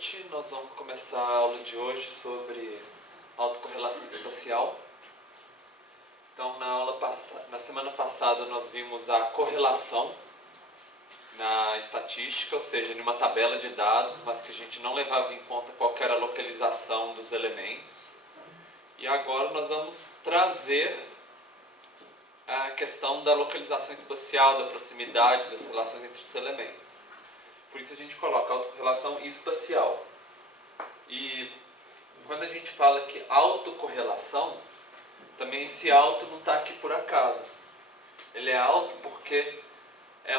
noite. Nós vamos começar a aula de hoje sobre autocorrelação espacial. Então, na semana passada nós vimos a correlação na estatística, ou seja, em uma tabela de dados, mas que a gente não levava em conta qual era a localização dos elementos. E agora nós vamos trazer a questão da localização espacial, da proximidade, das relações entre os elementos. Por isso a gente coloca autorrelação espacial. E quando a gente fala que autocorrelação, também esse auto não está aqui por acaso. Ele é auto porque é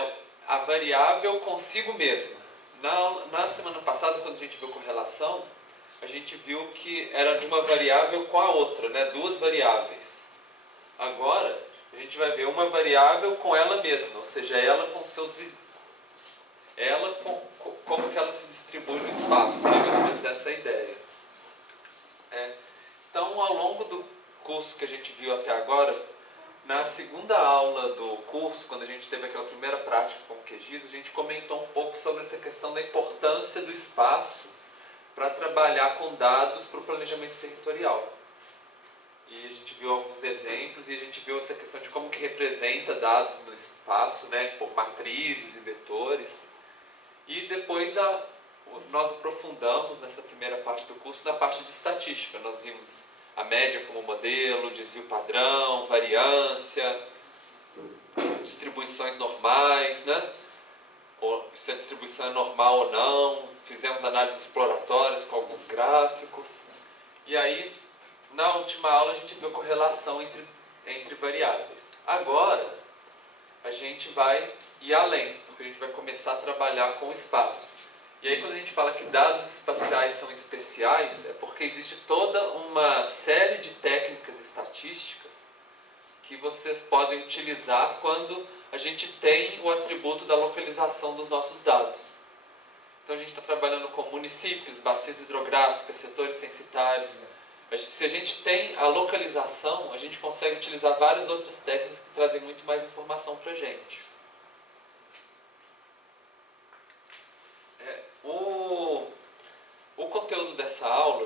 a variável consigo mesma. Na semana passada, quando a gente viu correlação, a gente viu que era de uma variável com a outra, né? Duas variáveis. Agora, a gente vai ver uma variável com ela mesma, ou seja, ela com seus vizinhos. Como que ela se distribui no espaço, seria mais ou menos essa a ideia. Então, ao longo do curso que a gente viu até agora, na segunda aula do curso, quando a gente teve aquela primeira prática com o QGIS, a gente comentou um pouco sobre essa questão da importância do espaço para trabalhar com dados para o planejamento territorial. E a gente viu alguns exemplos e a gente viu essa questão de como que representa dados no espaço, né, por matrizes e vetores. E depois nós aprofundamos nessa primeira parte do curso na parte de estatística. Nós vimos a média como modelo, desvio padrão, variância, distribuições normais, né? Ou se a distribuição é normal ou não. Fizemos análises exploratórias com alguns gráficos. E aí, na última aula, a gente viu correlação entre variáveis. Agora, a gente vai ir além, porque a gente vai começar a trabalhar com o espaço. E aí, quando a gente fala que dados espaciais são especiais, é porque existe toda uma série de técnicas estatísticas que vocês podem utilizar quando a gente tem o atributo da localização dos nossos dados. Então, a gente está trabalhando com municípios, bacias hidrográficas, setores censitários. Se a gente tem a localização, a gente consegue utilizar várias outras técnicas que trazem muito mais informação para a gente. O conteúdo dessa aula,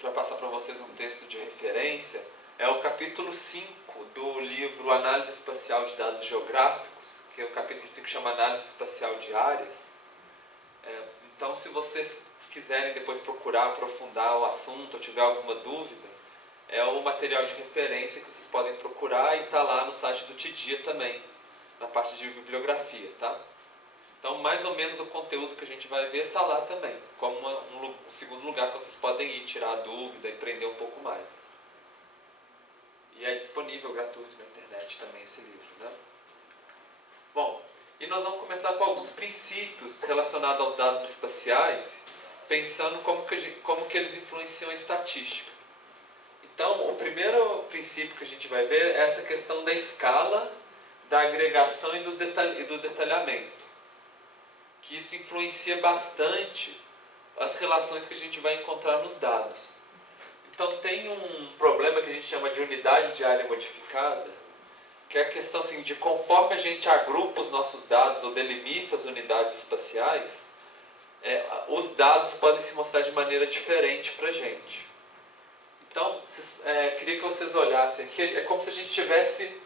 para passar para vocês um texto de referência, é o capítulo 5 do livro Análise Espacial de Dados Geográficos, que é o capítulo 5 que chama Análise Espacial de Áreas. Então, se vocês quiserem depois procurar, aprofundar o assunto ou tiver alguma dúvida, é o material de referência que vocês podem procurar e está lá no site do TIDIA também, na parte de bibliografia, tá? Então, mais ou menos o conteúdo que a gente vai ver está lá também, como um segundo lugar que vocês podem ir tirar a dúvida e aprender um pouco mais. E é disponível gratuito na internet também esse livro, né? Bom, e nós vamos começar com alguns princípios relacionados aos dados espaciais, pensando como que eles influenciam a estatística. Então, o primeiro princípio que a gente vai ver é essa questão da escala, da agregação e do detalhamento. Que isso influencia bastante as relações que a gente vai encontrar nos dados. Então, tem um problema que a gente chama de unidade de área modificada, que é a questão assim, de conforme a gente agrupa os nossos dados ou delimita as unidades espaciais, os dados podem se mostrar de maneira diferente para a gente. Então, queria que vocês olhassem aqui, é como se a gente tivesse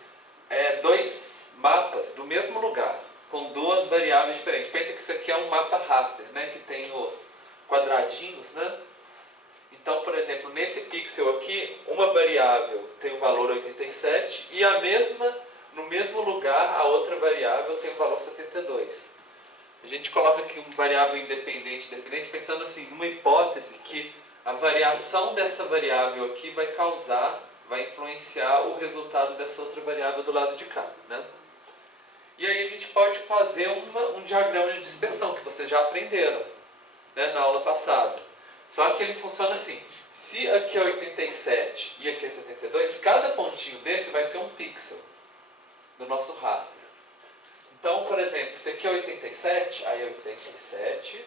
dois mapas do mesmo lugar, com duas variáveis diferentes. Pensa que isso aqui é um mapa raster, né, que tem os quadradinhos, né? Então, por exemplo, nesse pixel aqui, uma variável tem o valor 87 e no mesmo lugar, a outra variável tem o valor 72. A gente coloca aqui uma variável independente, pensando assim, numa hipótese que a variação dessa variável aqui vai influenciar o resultado dessa outra variável do lado de cá, né? E aí a gente pode fazer um diagrama de dispersão, que vocês já aprenderam, né, na aula passada. Só que ele funciona assim, se aqui é 87 e aqui é 72, cada pontinho desse vai ser um pixel do nosso raster. Então, por exemplo, se aqui é 87, aí é 87,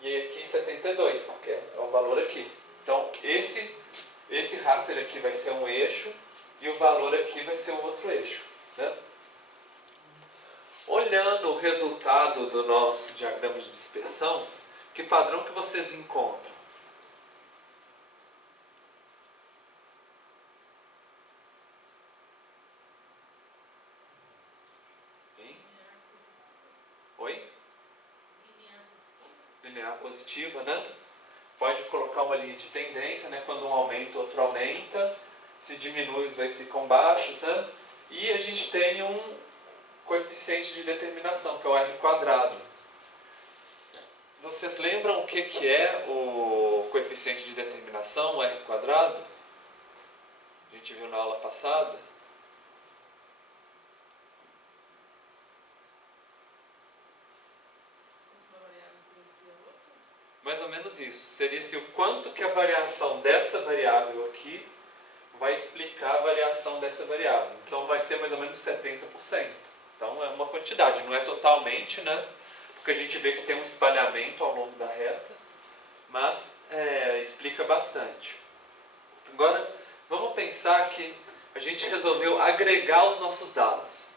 e aqui 72, porque é o valor aqui. Então, esse raster aqui vai ser um eixo, e o valor aqui vai ser um outro eixo, né? Olhando o resultado do nosso diagrama de dispersão, o Que padrão que vocês encontram? Hein? Oi? Linear positiva, né? Pode colocar uma linha de tendência, né? Quando um aumenta, outro aumenta. Se diminui, os dois ficam baixos, né? E a gente tem um coeficiente de determinação, que é o R quadrado. Vocês lembram o que é o coeficiente de determinação, o R quadrado? A gente viu na aula passada. Mais ou menos isso. Seria se o quanto que a variação dessa variável aqui vai explicar a variação dessa variável. Então vai ser mais ou menos 70%. Então é uma quantidade, não é totalmente, né? Porque a gente vê que tem um espalhamento ao longo da reta, mas explica bastante. Agora, vamos pensar que a gente resolveu agregar os nossos dados.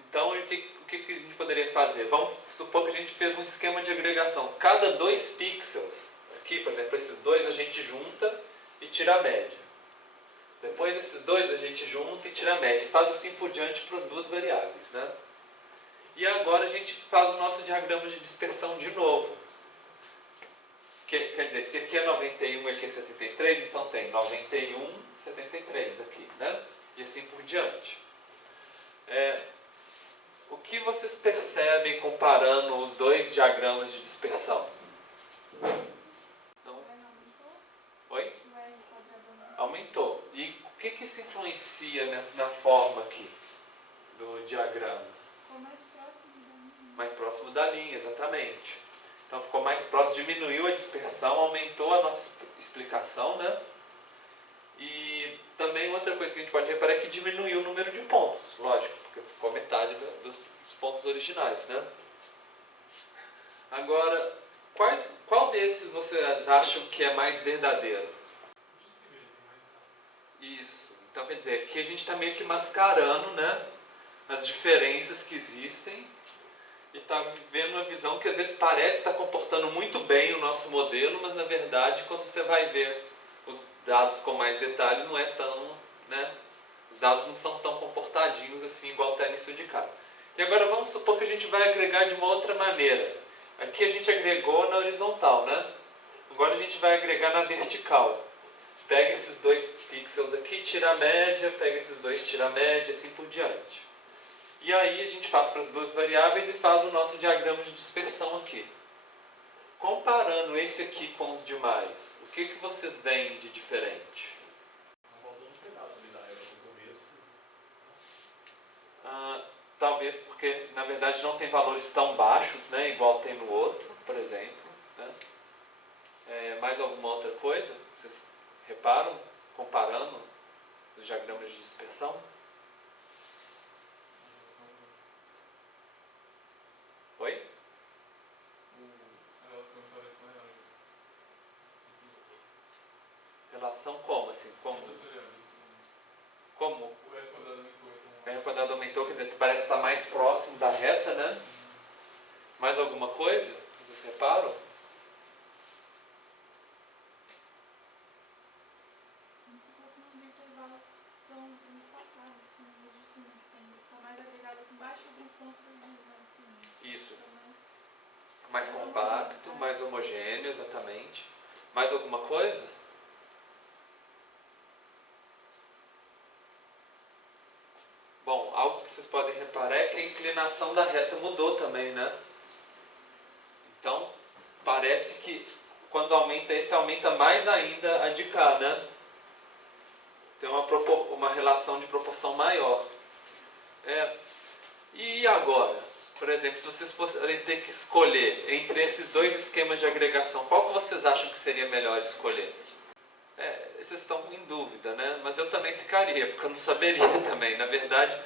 Então, o que a gente poderia fazer? Vamos supor que a gente fez um esquema de agregação. Cada 2 pixels, aqui, por exemplo, esses dois a gente junta e tira a média. Depois esses dois a gente junta e tira a média. Faz assim por diante para as duas variáveis, né? E agora a gente faz o nosso diagrama de dispersão de novo. Quer dizer, se aqui é 91 e aqui é 73, então tem 91, 73 aqui, né? E assim por diante. O que vocês percebem comparando os dois diagramas de dispersão? Então, oi? Aumentou. E o que isso influencia na forma aqui do diagrama? Ficou mais próximo da linha. Mais próximo da linha, exatamente. Então ficou mais próximo, diminuiu a dispersão, aumentou a nossa explicação, né? E também outra coisa que a gente pode reparar é que diminuiu o número de pontos, lógico, porque ficou metade dos pontos originais, né? Agora, qual desses vocês acham que é mais verdadeiro? Isso. Então quer dizer, aqui a gente está meio que mascarando, né, as diferenças que existem e está vendo uma visão que às vezes parece estar comportando muito bem o nosso modelo, mas na verdade quando você vai ver os dados com mais detalhe não é tão, né, os dados não são tão comportadinhos assim igual está nisso de cá. E agora vamos supor que a gente vai agregar de uma outra maneira. Aqui a gente agregou na horizontal, né? Agora a gente vai agregar na vertical. Pega esses 2 pixels aqui, tira a média, pega esses dois, tira a média, assim por diante. E aí a gente faz para as duas variáveis e faz o nosso diagrama de dispersão aqui. Comparando esse aqui com os demais, o que vocês veem de diferente? Talvez porque, na verdade, não tem valores tão baixos, né, igual tem no outro, por exemplo. Né? Mais alguma outra coisa que vocês reparam, comparando os diagramas de dispersão? Oi? A relação parece maior. Relação como, assim? Como? O R quadrado aumentou. O R quadrado aumentou, quer dizer, parece estar mais próximo da reta, né? Mais alguma coisa que vocês reparam? Não ficou com os intervalos tão espaçados como os de cima que tem. Está mais agregado aqui embaixo e alguns pontos perdidos lá em cima. Isso. Então, Mais compacto, mais homogêneo, exatamente. Mais alguma coisa? Bom, algo que vocês podem reparar é que a inclinação da reta mudou também, né? Então, parece que quando aumenta esse, aumenta mais ainda a de cá, né? Tem uma relação de proporção maior. E agora? Por exemplo, se vocês fossem ter que escolher entre esses dois esquemas de agregação, qual que vocês acham que seria melhor escolher? Vocês estão em dúvida, né? Mas eu também ficaria, porque eu não saberia também. Na verdade,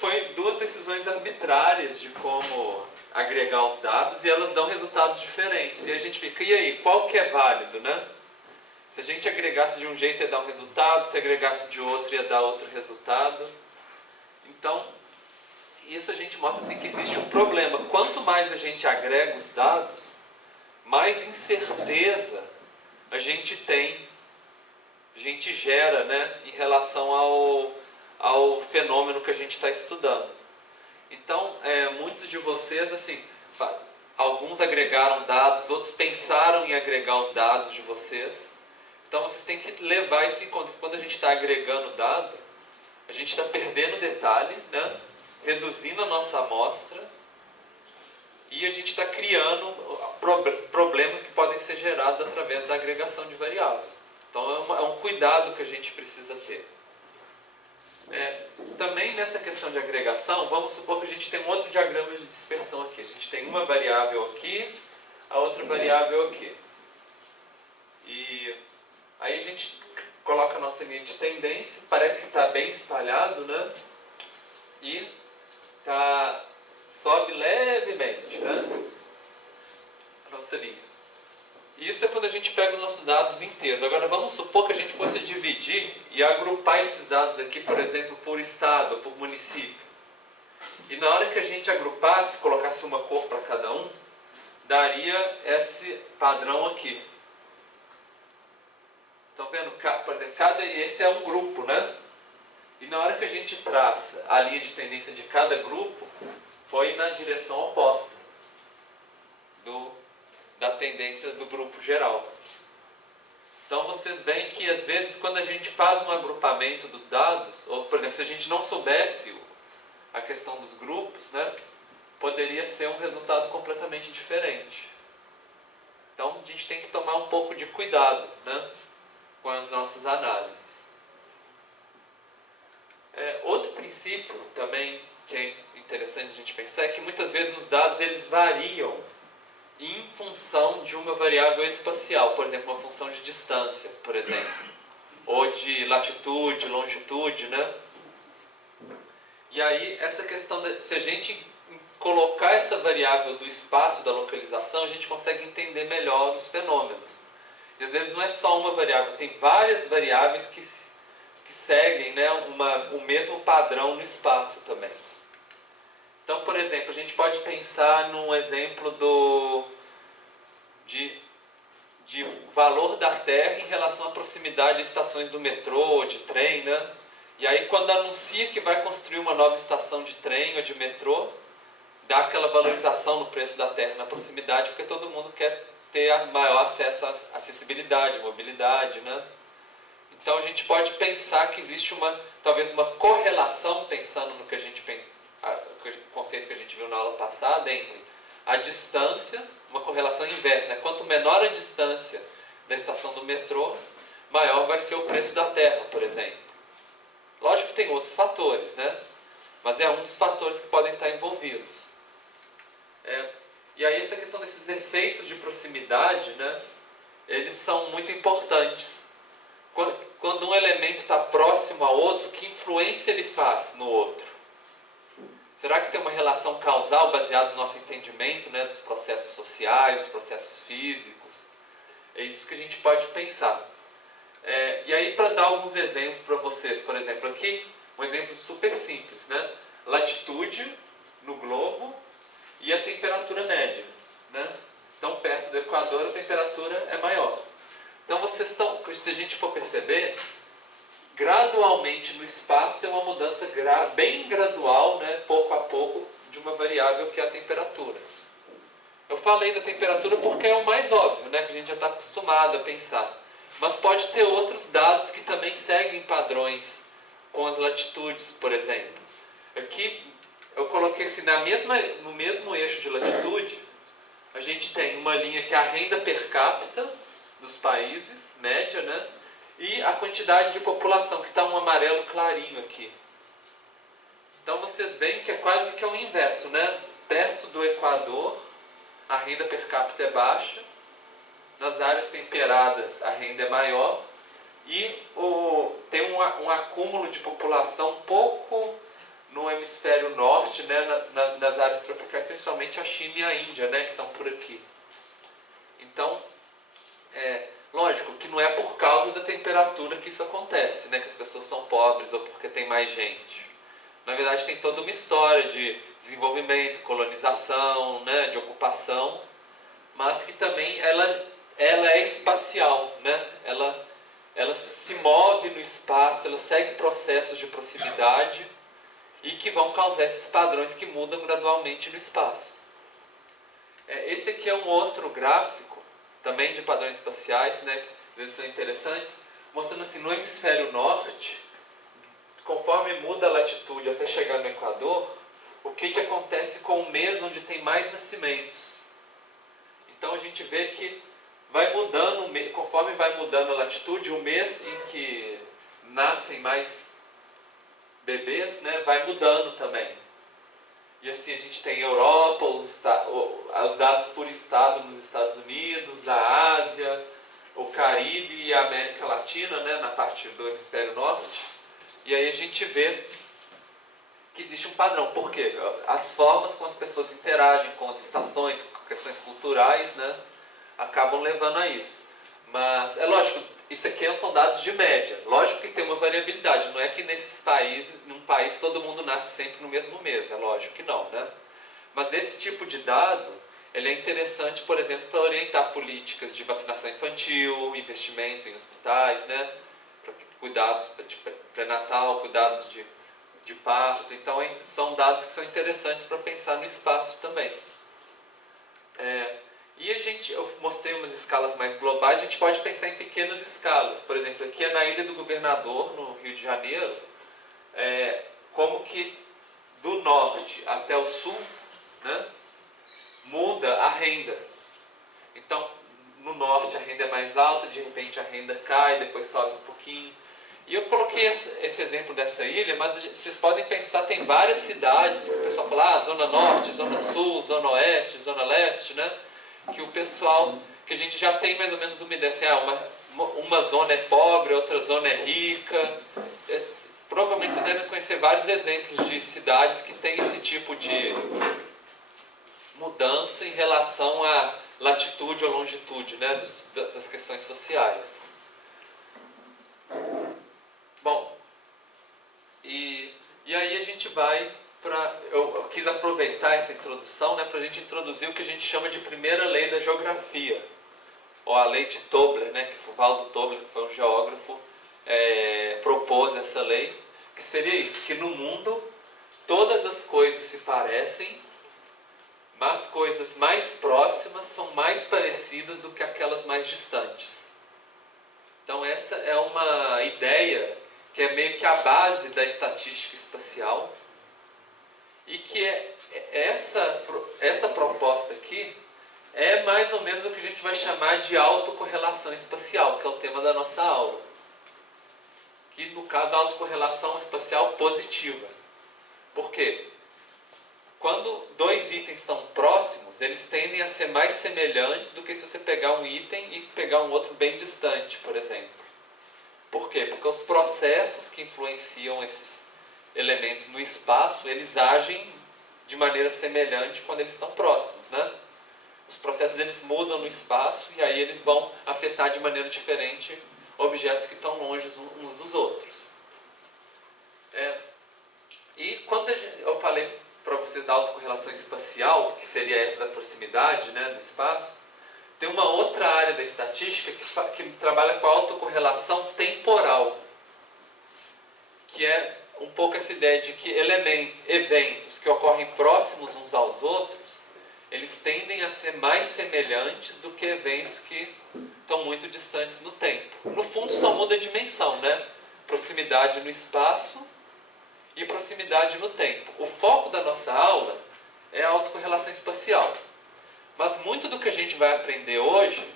foi 2 decisões arbitrárias de como agregar os dados e elas dão resultados diferentes. E a gente fica, e aí, qual que é válido, né? Se a gente agregasse de um jeito ia dar um resultado, se agregasse de outro ia dar outro resultado. Então, isso a gente mostra assim, que existe um problema. Quanto mais a gente agrega os dados, mais incerteza a gente tem, a gente gera, né, em relação ao fenômeno que a gente está estudando. Então, muitos de vocês, assim, alguns agregaram dados, outros pensaram em agregar os dados de vocês. Então, vocês têm que levar isso em conta, que quando a gente está agregando dado, a gente está perdendo detalhe, né, reduzindo a nossa amostra, e a gente está criando problemas que podem ser gerados através da agregação de variáveis. Então, é um cuidado que a gente precisa ter. Também nessa questão de agregação, vamos supor que a gente tem um outro diagrama de dispersão aqui. A gente tem uma variável aqui, a outra variável aqui. E aí a gente coloca a nossa linha de tendência, parece que está bem espalhado, né? E sobe levemente, né? A nossa linha. Isso é quando a gente pega os nossos dados inteiros. Agora vamos supor que a gente fosse dividir e agrupar esses dados aqui, por exemplo, por estado, por município. E na hora que a gente agrupasse, colocasse uma cor para cada um, daria esse padrão aqui. Estão vendo? Por exemplo, esse é um grupo, né? E na hora que a gente traça a linha de tendência de cada grupo, foi na direção oposta da tendência do grupo geral. Então vocês veem que às vezes quando a gente faz um agrupamento dos dados, ou por exemplo, se a gente não soubesse a questão dos grupos, né, poderia ser um resultado completamente diferente. Então a gente tem que tomar um pouco de cuidado, né, com as nossas análises. Outro princípio também que é interessante a gente pensar é que muitas vezes os dados eles variam em função de uma variável espacial, por exemplo, uma função de distância, por exemplo, ou de latitude, longitude, né? E aí, essa questão, se a gente colocar essa variável do espaço, da localização, a gente consegue entender melhor os fenômenos. E às vezes não é só uma variável, tem várias variáveis que seguem, né, o mesmo padrão no espaço também. Então, por exemplo, a gente pode pensar num exemplo de valor da Terra em relação à proximidade a estações do metrô ou de trem, né? E aí quando anuncia que vai construir uma nova estação de trem ou de metrô, dá aquela valorização no preço da Terra na proximidade, porque todo mundo quer ter maior acesso à acessibilidade, mobilidade, né? Então a gente pode pensar que existe talvez uma correlação, pensando no que a gente pensa, o conceito que a gente viu na aula passada, entre a distância, uma correlação inversa, né? Quanto menor a distância da estação do metrô, maior vai ser o preço da Terra, por exemplo. Lógico que tem outros fatores, né? Mas é um dos fatores que podem estar envolvidos. E aí essa questão desses efeitos de proximidade, né? Eles são muito importantes. Quando um elemento está próximo a outro, que influência ele faz no outro? Será que tem uma relação causal baseada no nosso entendimento, né, dos processos sociais, dos processos físicos? É isso que a gente pode pensar. E aí, para dar alguns exemplos para vocês, por exemplo, aqui, um exemplo super simples, né? Latitude no globo e a temperatura média, né? Então, perto do Equador, a temperatura é maior. Então, se a gente for perceber, gradualmente no espaço tem uma mudança bem gradual, né, pouco a pouco, de uma variável que é a temperatura. Eu falei da temperatura porque é o mais óbvio, né, que a gente já está acostumado a pensar. Mas pode ter outros dados que também seguem padrões com as latitudes, por exemplo. Aqui eu coloquei assim, no mesmo eixo de latitude, a gente tem uma linha que é a renda per capita dos países, média, né? E a quantidade de população, que está um amarelo clarinho aqui. Então vocês veem que é quase que o inverso, né? Perto do Equador, a renda per capita é baixa. Nas áreas temperadas, a renda é maior. E tem um acúmulo de população pouco no hemisfério norte, né? Nas áreas tropicais, principalmente a China e a Índia, né? Que estão por aqui. Então, lógico que não é por causa da temperatura que isso acontece, né? Que as pessoas são pobres ou porque tem mais gente. Na verdade tem toda uma história de desenvolvimento, colonização, né, de ocupação, mas que também ela é espacial, né? Ela se move no espaço, ela segue processos de proximidade e que vão causar esses padrões que mudam gradualmente no espaço. Esse aqui é um outro gráfico, também de padrões espaciais, né? Eles são interessantes, mostrando assim, no hemisfério norte, conforme muda a latitude até chegar no Equador, o que acontece com o mês onde tem mais nascimentos. Então a gente vê que vai mudando, conforme vai mudando a latitude, o mês em que nascem mais bebês, né, vai mudando também. E assim a gente tem Europa, os dados por estado nos Estados Unidos, a Ásia, o Caribe e a América Latina, né, na parte do hemisfério norte. E aí a gente vê que existe um padrão. Por quê? As formas como as pessoas interagem com as estações, com questões culturais, né, acabam levando a isso. Mas é lógico, isso aqui são dados de média. Lógico que tem uma variabilidade. Não é que nesses países, num país todo mundo nasce sempre no mesmo mês. É lógico que não, né? Mas esse tipo de dado, ele é interessante, por exemplo, para orientar políticas de vacinação infantil, investimento em hospitais, né? Para cuidados de pré-natal, cuidados de parto. Então são dados que são interessantes para pensar no espaço também. E eu mostrei umas escalas mais globais, a gente pode pensar em pequenas escalas. Por exemplo, aqui é na Ilha do Governador, no Rio de Janeiro, como que do norte até o sul, né, muda a renda. Então, no norte a renda é mais alta, de repente a renda cai, depois sobe um pouquinho. E eu coloquei esse exemplo dessa ilha, mas vocês podem pensar, tem várias cidades que o pessoal fala, zona norte, zona sul, zona oeste, zona leste, né? Que o pessoal, que a gente já tem mais ou menos uma ideia, assim, uma zona é pobre, outra zona é rica. Provavelmente vocês devem conhecer vários exemplos de cidades que têm esse tipo de mudança em relação à latitude ou longitude, né? Das questões sociais. Bom, e aí a gente vai para... Eu quis aproveitar essa introdução, né, para a gente introduzir o que a gente chama de primeira lei da geografia, ou a lei de Tobler, né, que o Valdo Tobler, que foi um geógrafo, propôs essa lei, que seria isso, que no mundo todas as coisas se parecem, mas coisas mais próximas são mais parecidas do que aquelas mais distantes. Então essa é uma ideia que é meio que a base da estatística espacial, e que essa proposta aqui é mais ou menos o que a gente vai chamar de autocorrelação espacial, que é o tema da nossa aula. Que no caso a autocorrelação espacial positiva. Por quê? Quando dois itens estão próximos, eles tendem a ser mais semelhantes do que se você pegar um item e pegar um outro bem distante, por exemplo. Por quê? Porque os processos que influenciam esses elementos no espaço, eles agem de maneira semelhante quando eles estão próximos, né? Os processos eles mudam no espaço e aí eles vão afetar de maneira diferente objetos que estão longe uns dos outros. E quando eu falei para vocês da autocorrelação espacial, que seria essa da proximidade, né, no espaço, tem uma outra área da estatística que trabalha com a autocorrelação temporal, que é um pouco essa ideia de que eventos que ocorrem próximos uns aos outros, eles tendem a ser mais semelhantes do que eventos que estão muito distantes no tempo. No fundo só muda a dimensão, né? Proximidade no espaço e proximidade no tempo. O foco da nossa aula é a autocorrelação espacial. Mas muito do que a gente vai aprender hoje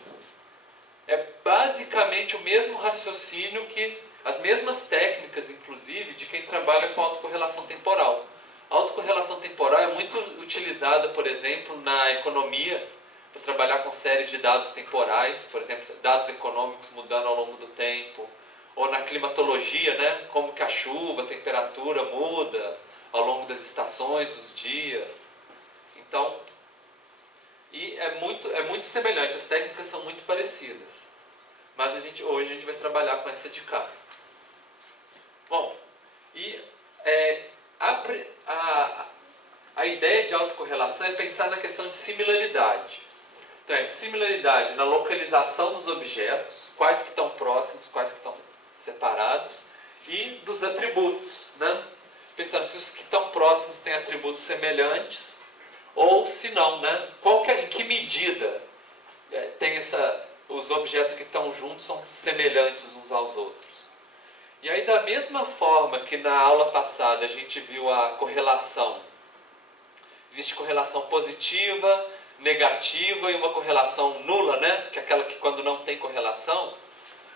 é basicamente o mesmo raciocínio, as mesmas técnicas, inclusive, de quem trabalha com autocorrelação temporal. A autocorrelação temporal é muito utilizada, por exemplo, na economia, para trabalhar com séries de dados temporais, por exemplo, dados econômicos mudando ao longo do tempo, ou na climatologia, né, como que a chuva, a temperatura muda ao longo das estações, dos dias. Então, é muito semelhante, as técnicas são muito parecidas. Mas hoje a gente vai trabalhar com essa de cá. Bom, A ideia de autocorrelação é pensar na questão de similaridade. Então, é similaridade na localização dos objetos, quais que estão próximos, quais que estão separados, e dos atributos, né? Pensando se os que estão próximos têm atributos semelhantes, ou se não, né? Em que medida os objetos que estão juntos são semelhantes uns aos outros. E aí, da mesma forma que na aula passada a gente viu a correlação, existe correlação positiva, negativa e uma correlação nula, né? Que é aquela que quando não tem correlação,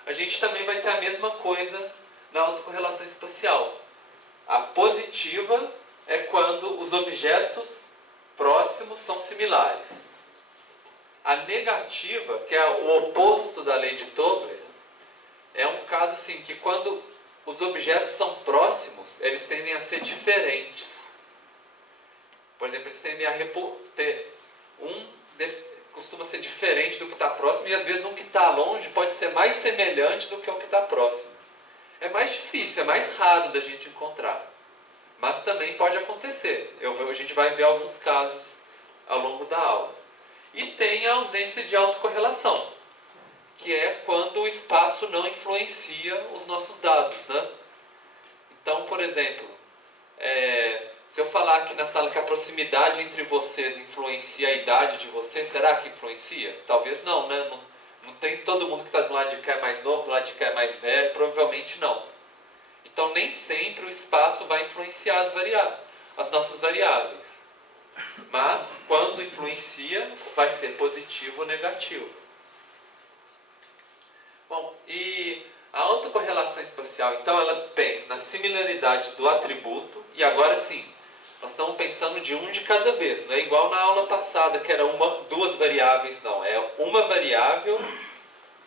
a gente também vai ter a mesma coisa na autocorrelação espacial. A positiva é quando os objetos próximos são similares. A negativa, que é o oposto da lei de Tobler, é um caso assim que quando os objetos são próximos, eles tendem a ser diferentes. Por exemplo, eles tendem a ter costuma ser diferente do que está próximo, e às vezes um que está longe pode ser mais semelhante do que o que está próximo. É mais difícil, é mais raro da gente encontrar. Mas também pode acontecer. A gente vai ver alguns casos ao longo da aula. E tem a ausência de autocorrelação, que é quando o espaço não influencia os nossos dados, né? Então, por exemplo, se eu falar aqui na sala que a proximidade entre vocês influencia a idade de vocês, será que influencia? Talvez não, né? Não tem todo mundo que está do lado de cá é mais novo, do lado de cá é mais velho, provavelmente não. Então, nem sempre o espaço vai influenciar as nossas variáveis. Mas, quando influencia, vai ser positivo ou negativo. Bom, e a autocorrelação espacial, então, ela pensa na similaridade do atributo, e agora sim, nós estamos pensando de um de cada vez, não é igual na aula passada, que era duas variáveis, não, é uma variável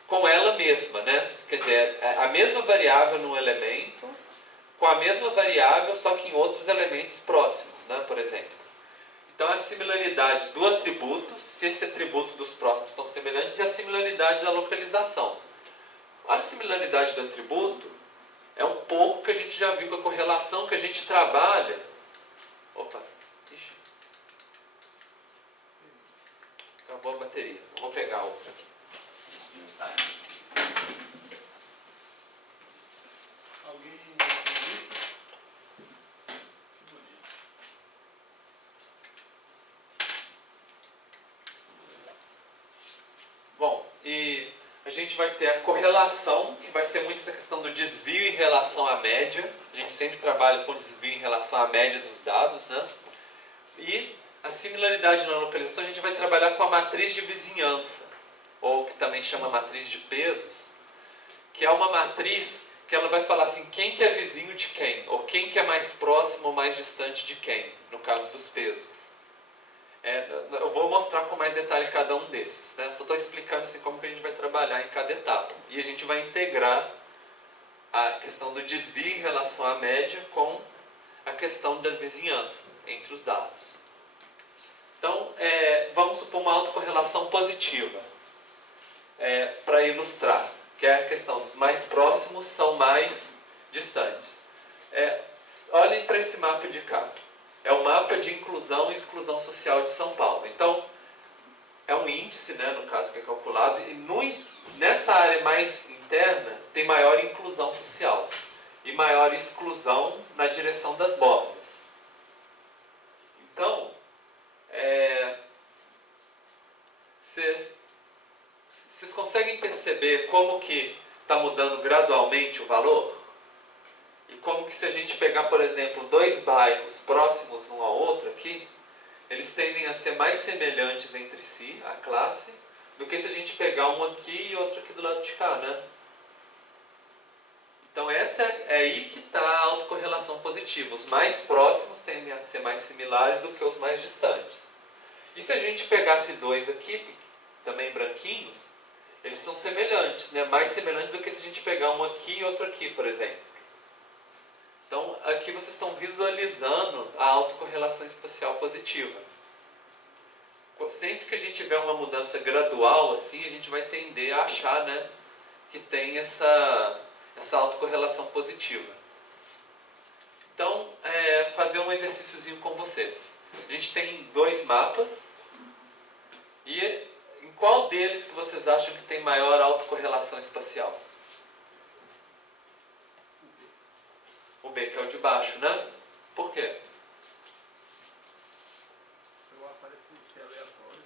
com ela mesma, né? Quer dizer, a mesma variável num elemento, com a mesma variável, só que em outros elementos próximos, né? Por exemplo. Então, a similaridade do atributo, se esse atributo dos próximos estão semelhantes, e a similaridade da localização. A similaridade do atributo é um pouco que a gente já viu com a correlação que a gente trabalha. Opa, ixi. Acabou a bateria. Vou pegar outra aqui. Alguém Bom, e a gente vai ter a correlação, que vai ser muito essa questão do desvio em relação à média. A gente sempre trabalha com desvio em relação à média dos dados, né? E a similaridade na localização, a gente vai trabalhar com a matriz de vizinhança, ou que também chama matriz de pesos, que é uma matriz que ela vai falar assim, quem que é vizinho de quem, ou quem que é mais próximo ou mais distante de quem, no caso dos pesos. Eu vou mostrar com mais detalhe cada um desses, né? Só estou explicando assim, como que a gente vai trabalhar em cada etapa. E a gente vai integrar a questão do desvio em relação à média com a questão da vizinhança entre os dados. Então, vamos supor uma autocorrelação positiva, para ilustrar, que é a questão dos mais próximos são mais distantes. Olhem para esse mapa de cá. É o mapa de inclusão e exclusão social de São Paulo. Então, é um índice, né, no caso, que é calculado, e nessa área mais interna tem maior inclusão social e maior exclusão na direção das bordas. Então, vocês conseguem perceber como que está mudando gradualmente o valor? E como que se a gente pegar, por exemplo, dois bairros próximos um ao outro aqui, eles tendem a ser mais semelhantes entre si, a classe, do que se a gente pegar um aqui e outro aqui do lado de cá, né? Então é aí que está a autocorrelação positiva. Os mais próximos tendem a ser mais similares do que os mais distantes. E se a gente pegasse dois aqui, também branquinhos, eles são semelhantes, né? Mais semelhantes do que se a gente pegar um aqui e outro aqui, por exemplo. Então, aqui vocês estão visualizando a autocorrelação espacial positiva. Sempre que a gente tiver uma mudança gradual, assim, a gente vai tender a achar, né, que tem essa autocorrelação positiva. Então, fazer um exercíciozinho com vocês. A gente tem 2 mapas. E em qual deles que vocês acham que tem maior autocorrelação espacial? O B, que é o de baixo, né? Por quê? Eu apareci ser aleatório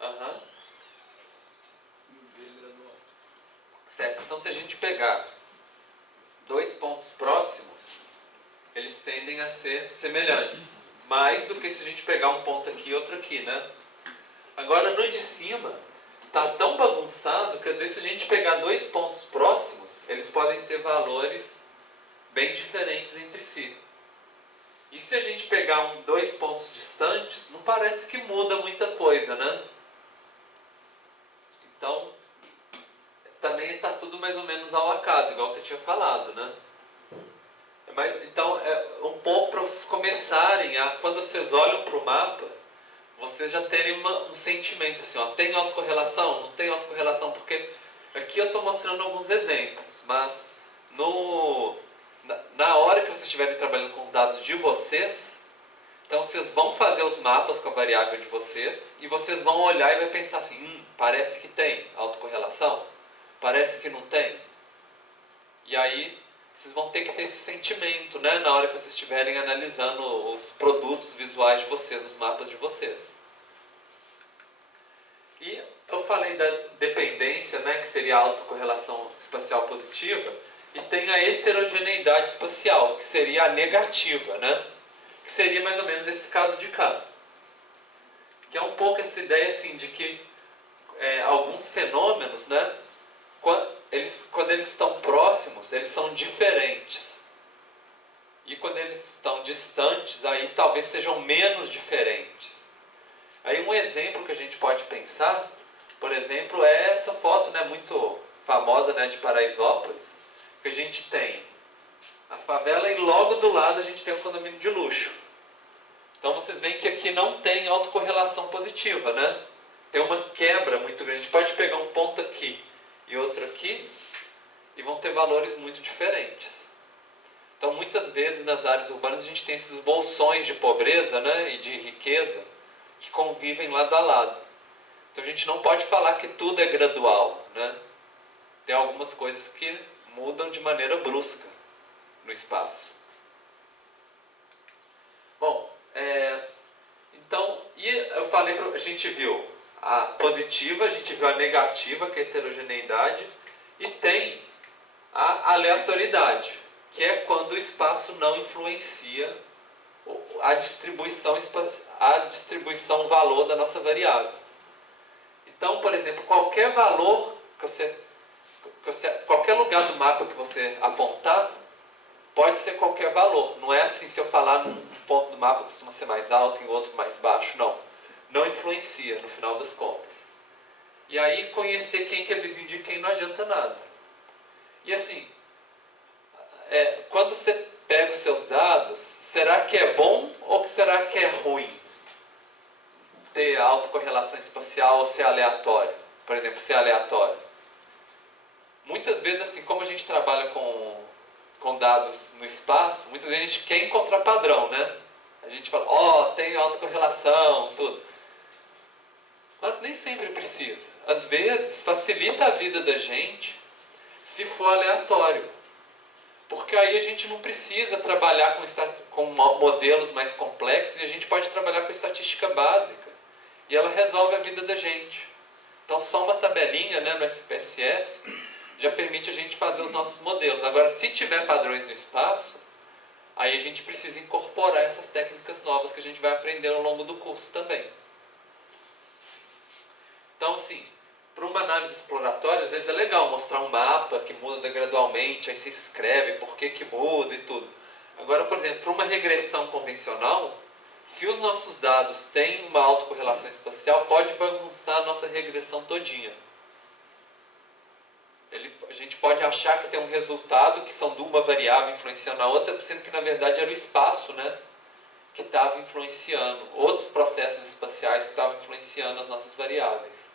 Aham. e o B é gradual. Certo. Então, se a gente pegar 2 pontos próximos, eles tendem a ser semelhantes. Mais do que se a gente pegar um ponto aqui e outro aqui, né? Agora, no de cima, está tão bagunçado que às vezes se a gente pegar 2 pontos próximos, eles podem ter valores bem diferentes entre si. E se a gente pegar 2 pontos distantes, não parece que muda muita coisa, né? Então, também está tudo mais ou menos ao acaso, igual você tinha falado, né? Então, é um pouco para vocês começarem a, quando vocês olham para o mapa, vocês já terem um sentimento assim, ó, tem autocorrelação? Não tem autocorrelação? Porque aqui eu estou mostrando alguns exemplos, mas na hora que vocês estiverem trabalhando com os dados de vocês, então vocês vão fazer os mapas com a variável de vocês e vocês vão olhar e vai pensar assim, parece que tem autocorrelação, parece que não tem. E aí vocês vão ter que ter esse sentimento, né, na hora que vocês estiverem analisando os produtos visuais de vocês, os mapas de vocês. E eu falei da dependência, né, que seria a autocorrelação espacial positiva, e tem a heterogeneidade espacial, que seria a negativa, né, que seria mais ou menos esse caso de cá. Que é um pouco essa ideia assim, de que alguns fenômenos, né, quando eles estão próximos, eles são diferentes. E quando eles estão distantes, aí talvez sejam menos diferentes. Aí um exemplo que a gente pode pensar, por exemplo, é essa foto, né, muito famosa, né, de Paraisópolis, que a gente tem a favela e logo do lado a gente tem o condomínio de luxo. Então vocês veem que aqui não tem autocorrelação positiva, né? Tem uma quebra muito grande. A gente pode pegar um ponto aqui e outro aqui, e vão ter valores muito diferentes. Então, muitas vezes nas áreas urbanas a gente tem esses bolsões de pobreza, né, e de riqueza que convivem lado a lado. Então, a gente não pode falar que tudo é gradual, né? Tem algumas coisas que mudam de maneira brusca no espaço. Bom, então, e eu falei, a gente viu a positiva, a gente viu a negativa, que é a heterogeneidade, e tem a aleatoriedade, que é quando o espaço não influencia a distribuição valor da nossa variável. Então, por exemplo, qualquer valor qualquer lugar do mapa que você apontar, pode ser qualquer valor. Não é assim, se eu falar num ponto do mapa costuma ser mais alto, em outro mais baixo, não. Não influencia no final das contas. E aí conhecer quem que é vizinho de quem não adianta nada. E assim, quando você pega os seus dados, será que é bom ou será que é ruim ter autocorrelação espacial ou ser aleatório? Por exemplo, ser aleatório. Muitas vezes, assim, como a gente trabalha com dados no espaço, muitas vezes a gente quer encontrar padrão, né? A gente fala, tem autocorrelação, tudo. Mas nem sempre precisa. Às vezes, facilita a vida da gente se for aleatório. Porque aí a gente não precisa trabalhar com modelos mais complexos e a gente pode trabalhar com estatística básica. E ela resolve a vida da gente. Então, só uma tabelinha, né, no SPSS já permite a gente fazer os nossos modelos. Agora, se tiver padrões no espaço, aí a gente precisa incorporar essas técnicas novas que a gente vai aprender ao longo do curso também. Então, assim, para uma análise exploratória, às vezes é legal mostrar um mapa que muda gradualmente, aí você escreve por que muda e tudo. Agora, por exemplo, para uma regressão convencional, se os nossos dados têm uma autocorrelação espacial, pode bagunçar a nossa regressão todinha. A gente pode achar que tem um resultado que são de uma variável influenciando a outra, sendo que na verdade era o espaço, né, que estava influenciando, outros processos espaciais que estavam influenciando as nossas variáveis.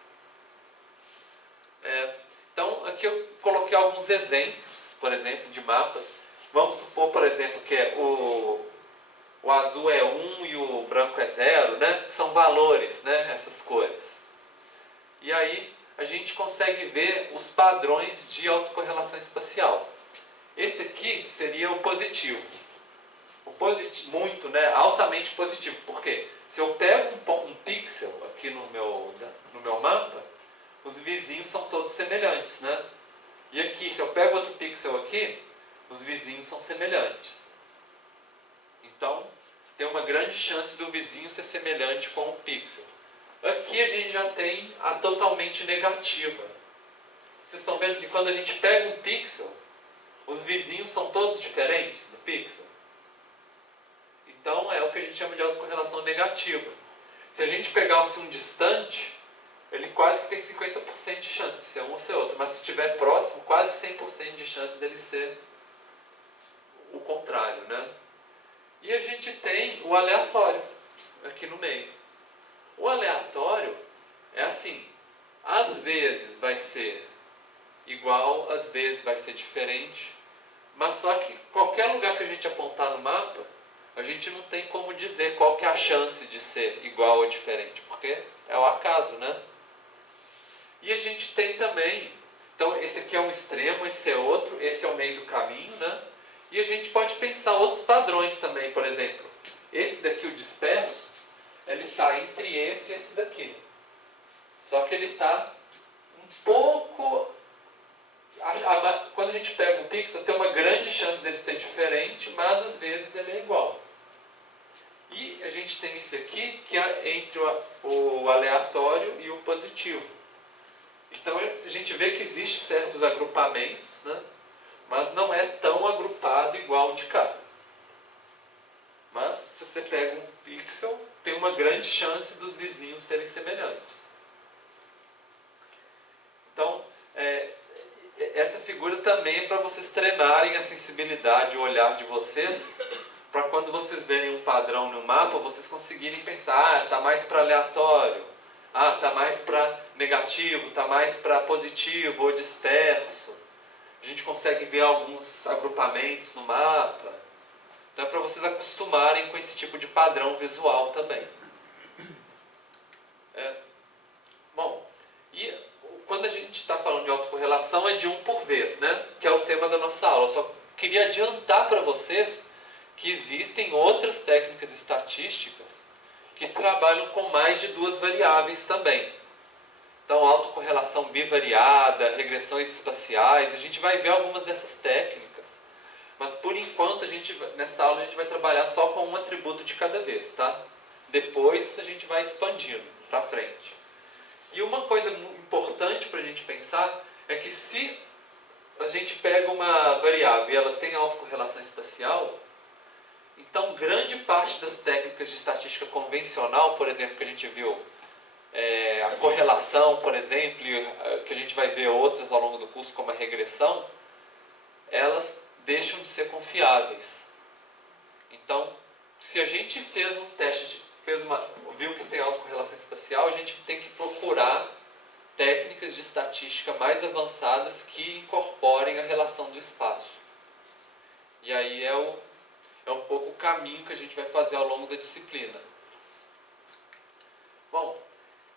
Então, aqui eu coloquei alguns exemplos, por exemplo, de mapas vamos supor, por exemplo, que o azul é 1 e o branco é 0, né? São valores, né? Essas cores. E aí a gente consegue ver os padrões de autocorrelação espacial. Esse aqui seria o positivo. O positivo, muito, né? Altamente positivo. Por quê? Se eu pego um pixel aqui no meu mapa, os vizinhos são todos semelhantes, né? E aqui, se eu pego outro pixel aqui, os vizinhos são semelhantes. Então, tem uma grande chance do vizinho ser semelhante com o pixel. Aqui a gente já tem a totalmente negativa. Vocês estão vendo que quando a gente pega um pixel, os vizinhos são todos diferentes do pixel? Então é o que a gente chama de autocorrelação negativa. Se a gente pegasse um distante, ele quase que tem 50% de chance de ser um ou ser outro. Mas se estiver próximo, quase 100% de chance dele ser o contrário, né? E a gente tem o aleatório aqui no meio. O aleatório é assim, às vezes vai ser igual, às vezes vai ser diferente, mas só que qualquer lugar que a gente apontar no mapa, a gente não tem como dizer qual que é a chance de ser igual ou diferente, porque é o acaso, né? E a gente tem também, então esse aqui é um extremo, esse é outro, esse é o meio do caminho, né? E a gente pode pensar outros padrões também, por exemplo, esse daqui, o disperso, ele está entre esse e esse daqui. Só que ele está um pouco... Quando a gente pega um pixel, tem uma grande chance dele ser diferente, mas às vezes ele é igual. E a gente tem esse aqui, que é entre o aleatório e o positivo. Então a gente vê que existem certos agrupamentos, né? Mas não é tão agrupado igual o de cá. Mas se você pega um pixel, tem uma grande chance dos vizinhos serem semelhantes. Então, essa figura também é para vocês treinarem a sensibilidade, o olhar de vocês, para quando vocês verem um padrão no mapa, vocês conseguirem pensar, está mais para aleatório, está mais para negativo, está mais para positivo ou disperso. A gente consegue ver alguns agrupamentos no mapa. Então é para vocês acostumarem com esse tipo de padrão visual também. Bom, e quando a gente está falando de autocorrelação é de um por vez, né? Que é o tema da nossa aula. Eu só queria adiantar para vocês que existem outras técnicas estatísticas que trabalham com mais de duas variáveis também. Então, autocorrelação bivariada, regressões espaciais, a gente vai ver algumas dessas técnicas. Mas por enquanto, nessa aula a gente vai trabalhar só com um atributo de cada vez, tá? Depois a gente vai expandindo para frente. E uma coisa importante para a gente pensar é que se a gente pega uma variável e ela tem autocorrelação espacial, então grande parte das técnicas de estatística convencional, por exemplo, que a gente viu, a correlação, por exemplo, que a gente vai ver outras ao longo do curso, como a regressão, elas deixam de ser confiáveis. Então, se a gente fez um teste, viu que tem autocorrelação espacial, a gente tem que procurar técnicas de estatística mais avançadas que incorporem a relação do espaço. E aí é um pouco o caminho que a gente vai fazer ao longo da disciplina. Bom,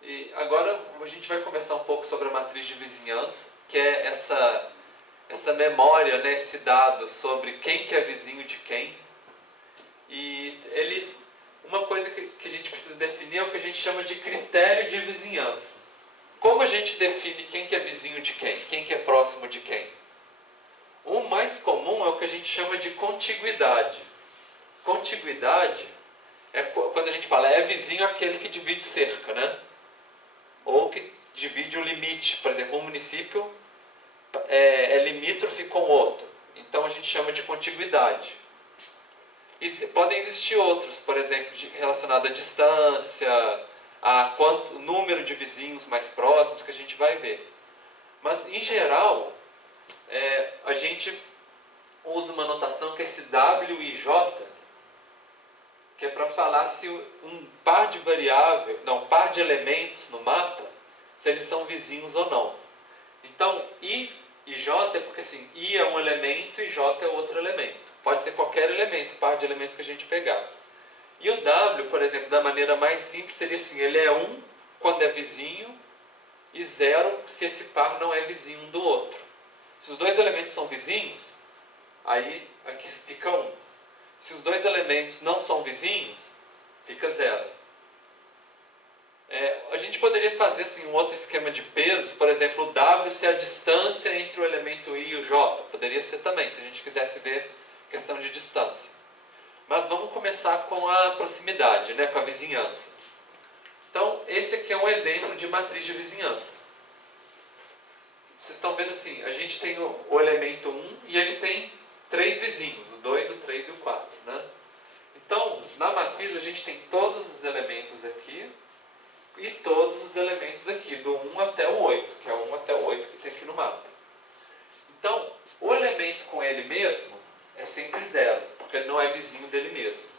e agora a gente vai conversar um pouco sobre a matriz de vizinhança, que é essa memória, né, esse dado sobre quem que é vizinho de quem. E uma coisa que a gente precisa definir é o que a gente chama de critério de vizinhança. Como a gente define quem que é vizinho de quem que é próximo de quem? O mais comum é o que a gente chama de contiguidade. Contiguidade é quando a gente fala é vizinho aquele que divide cerca, né? Ou que divide o limite. Por exemplo, um município é limítrofe com outro. Então a gente chama de contiguidade. E podem existir outros, por exemplo, relacionados à distância, o número de vizinhos mais próximos que a gente vai ver. Mas, em geral, a gente usa uma notação que é esse W e J, que é para falar se um par de elementos no mapa, se eles são vizinhos ou não. Então, I e J é porque assim, I é um elemento e J é outro elemento. Pode ser qualquer elemento, par de elementos que a gente pegar. E o W, por exemplo, da maneira mais simples, seria assim, ele é 1 quando é vizinho e 0 se esse par não é vizinho um do outro. Se os dois elementos são vizinhos, aí aqui fica 1. Se os dois elementos não são vizinhos, fica 0. A gente poderia fazer assim, um outro esquema de pesos, por exemplo, o W ser a distância entre o elemento I e o J. Poderia ser também, se a gente quisesse ver questão de distância. Mas vamos começar com a proximidade, né, com a vizinhança. Então, esse aqui é um exemplo de matriz de vizinhança. Vocês estão vendo assim, a gente tem o elemento 1 e ele tem 3 vizinhos, o 2, o 3 e o 4. Né? Então, na matriz a gente tem todos os elementos aqui e todos os elementos aqui, do 1 até o 8, que é o 1 até o 8 que tem aqui no mapa. Então, o elemento com ele mesmo é sempre 0, porque ele não é vizinho dele mesmo.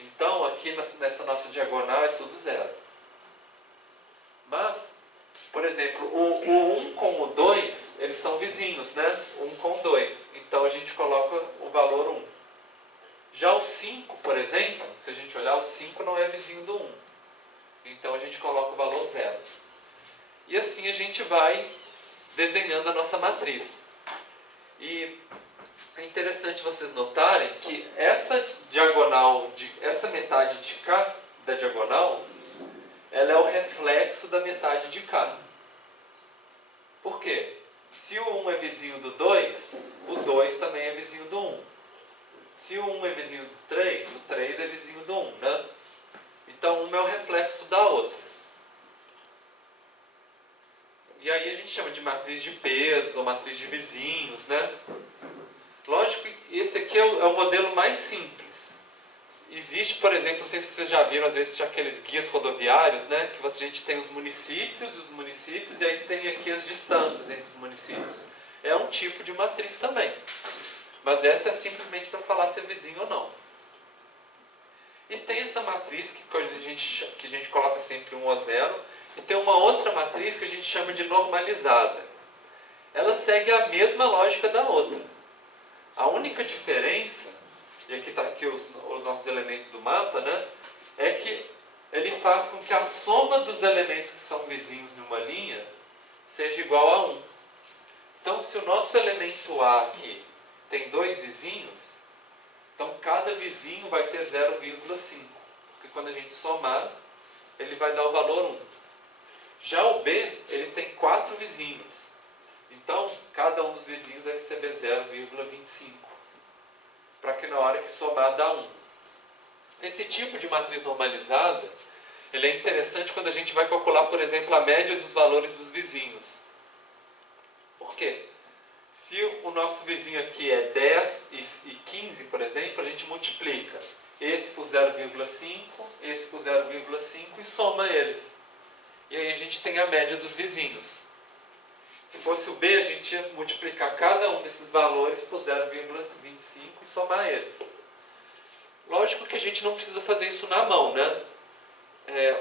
Então, aqui nessa nossa diagonal é tudo 0. Mas, por exemplo, o 1 com o 2, eles são vizinhos, né? 1 com o 2. Então, a gente coloca o valor 1. Já o 5, por exemplo, se a gente olhar, o 5 não é vizinho do 1. Então, a gente coloca o valor 0. E assim a gente vai desenhando a nossa matriz. E é interessante vocês notarem que essa diagonal, essa metade de cá da diagonal, ela é o reflexo da metade de cá. Por quê? Se o 1 é vizinho do 2, o 2 também é vizinho do 1. Se o 1 é vizinho do 3, o 3 é vizinho do 1, né? Então, uma é o reflexo da outra. E aí a gente chama de matriz de pesos ou matriz de vizinhos, né? Lógico que esse aqui é o modelo mais simples. Existe, por exemplo, não sei se vocês já viram, às vezes, aqueles guias rodoviários, né? Que a gente tem os municípios e aí tem aqui as distâncias entre os municípios. É um tipo de matriz também. Mas essa é simplesmente para falar se é vizinho ou não. E tem essa matriz que a gente coloca sempre 1 ou 0. E tem uma outra matriz que a gente chama de normalizada. Ela segue a mesma lógica da outra. A única diferença, e aqui está aqui os nossos elementos do mapa, né, é que ele faz com que a soma dos elementos que são vizinhos numa linha seja igual a 1. Então, se o nosso elemento A aqui tem 2 vizinhos, então cada vizinho vai ter 0,5. Porque quando a gente somar, ele vai dar o valor 1. Já o B, ele tem 4 vizinhos. Então, cada um dos vizinhos vai receber 0,25. Para que na hora que somar dá 1. Esse tipo de matriz normalizada, ele é interessante quando a gente vai calcular, por exemplo, a média dos valores dos vizinhos. Por quê? Se o nosso vizinho aqui é 10 e 15, por exemplo, a gente multiplica esse por 0,5, esse por 0,5 e soma eles. E aí a gente tem a média dos vizinhos. Se fosse o B, a gente ia multiplicar cada um desses valores por 0,25 e somar eles. Lógico que a gente não precisa fazer isso na mão, né?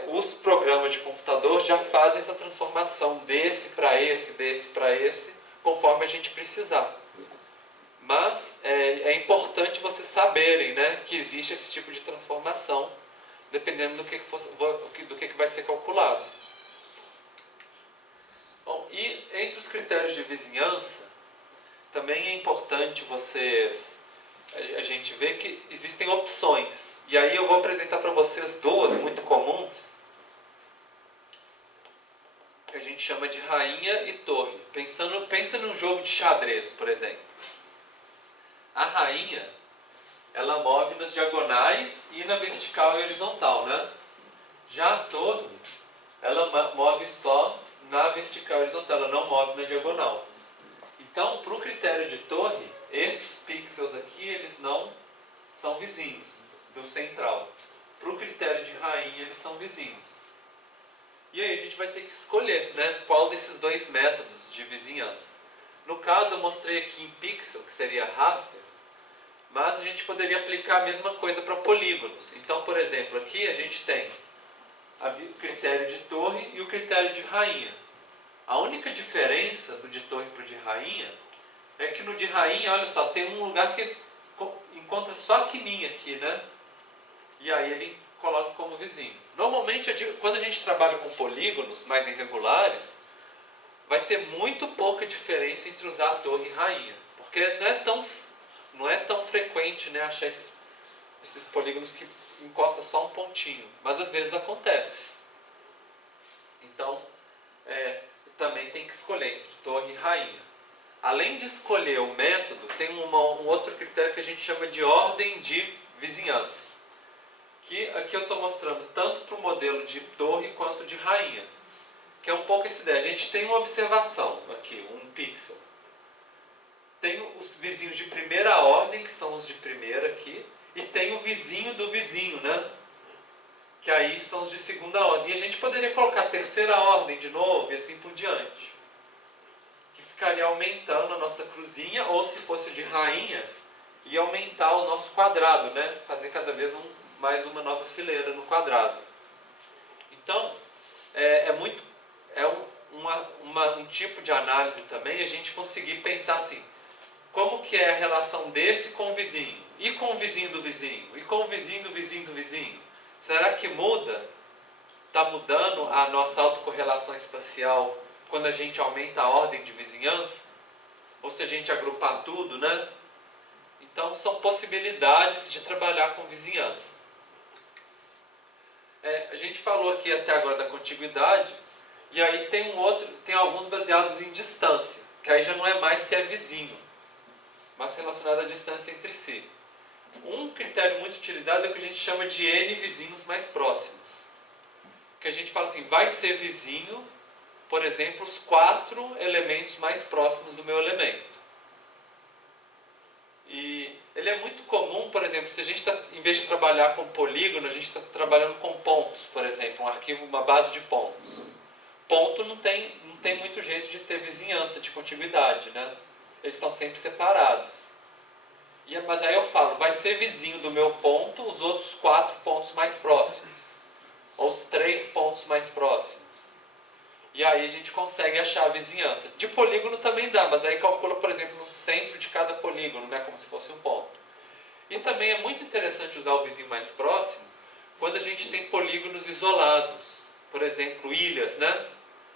Os programas de computador já fazem essa transformação desse para esse, conforme a gente precisar. Mas é importante vocês saberem, né, que existe esse tipo de transformação, dependendo do que vai ser calculado. Bom, e entre os critérios de vizinhança, também é importante a gente ver que existem opções. E aí eu vou apresentar para vocês duas muito comuns, que a gente chama de rainha e torre. Pensa num jogo de xadrez, por exemplo. A rainha, ela move nas diagonais e na vertical e horizontal, né? Já a torre, ela move só na vertical e horizontal, ela não move na diagonal. Então, para o critério de torre, esses pixels aqui, eles não são vizinhos do central. Para o critério de rainha, eles são vizinhos. E aí a gente vai ter que escolher, né, qual desses dois métodos de vizinhança. No caso, eu mostrei aqui em pixel, que seria raster, mas a gente poderia aplicar a mesma coisa para polígonos. Então, por exemplo, aqui a gente tem o critério de torre e o critério de rainha. A única diferença do de torre para o de rainha é que no de rainha, olha só, tem um lugar que encontra só a quininha aqui, né? E aí ele coloca como vizinho. Normalmente, quando a gente trabalha com polígonos mais irregulares, vai ter muito pouca diferença entre usar a torre e rainha. Porque não é tão frequente, né, achar esses polígonos que encosta só um pontinho. Mas às vezes acontece. Então, também tem que escolher entre torre e rainha. Além de escolher o método, tem um outro critério que a gente chama de ordem de vizinhança. Que aqui eu estou mostrando tanto para o modelo de torre quanto de rainha. Que é um pouco essa ideia. A gente tem uma observação aqui, um pixel. Tem os vizinhos de primeira ordem, que são os de primeira aqui. E tem o vizinho do vizinho, né? Que aí são os de segunda ordem. E a gente poderia colocar a terceira ordem de novo e assim por diante. Que ficaria aumentando a nossa cruzinha, ou se fosse de rainha, ia aumentar o nosso quadrado, né? Fazer cada vez mais uma nova fileira no quadrado. Então, um tipo de análise também a gente conseguir pensar assim, como que é a relação desse com o vizinho? E com o vizinho do vizinho? E com o vizinho do vizinho do vizinho? Será que muda? Está mudando a nossa autocorrelação espacial quando a gente aumenta a ordem de vizinhança? Ou se a gente agrupar tudo, né? Então, são possibilidades de trabalhar com vizinhança. A gente falou aqui até agora da contiguidade, e aí tem alguns baseados em distância, que aí já não é mais se é vizinho, mas relacionado à distância entre si. Um critério muito utilizado é o que a gente chama de N vizinhos mais próximos. Que a gente fala assim, vai ser vizinho, por exemplo, os 4 elementos mais próximos do meu elemento. E ele é muito comum, por exemplo, se a gente está, em vez de trabalhar com polígono, a gente está trabalhando com pontos, por exemplo, um arquivo, uma base de pontos. Ponto não tem muito jeito de ter vizinhança, de contiguidade, né? Eles estão sempre separados. Mas aí eu falo, vai ser vizinho do meu ponto os outros 4 pontos mais próximos. Ou os 3 pontos mais próximos. E aí a gente consegue achar a vizinhança. De polígono também dá, mas aí calcula, por exemplo, no centro de cada polígono, né, como se fosse um ponto. E também é muito interessante usar o vizinho mais próximo quando a gente tem polígonos isolados. Por exemplo, ilhas, né?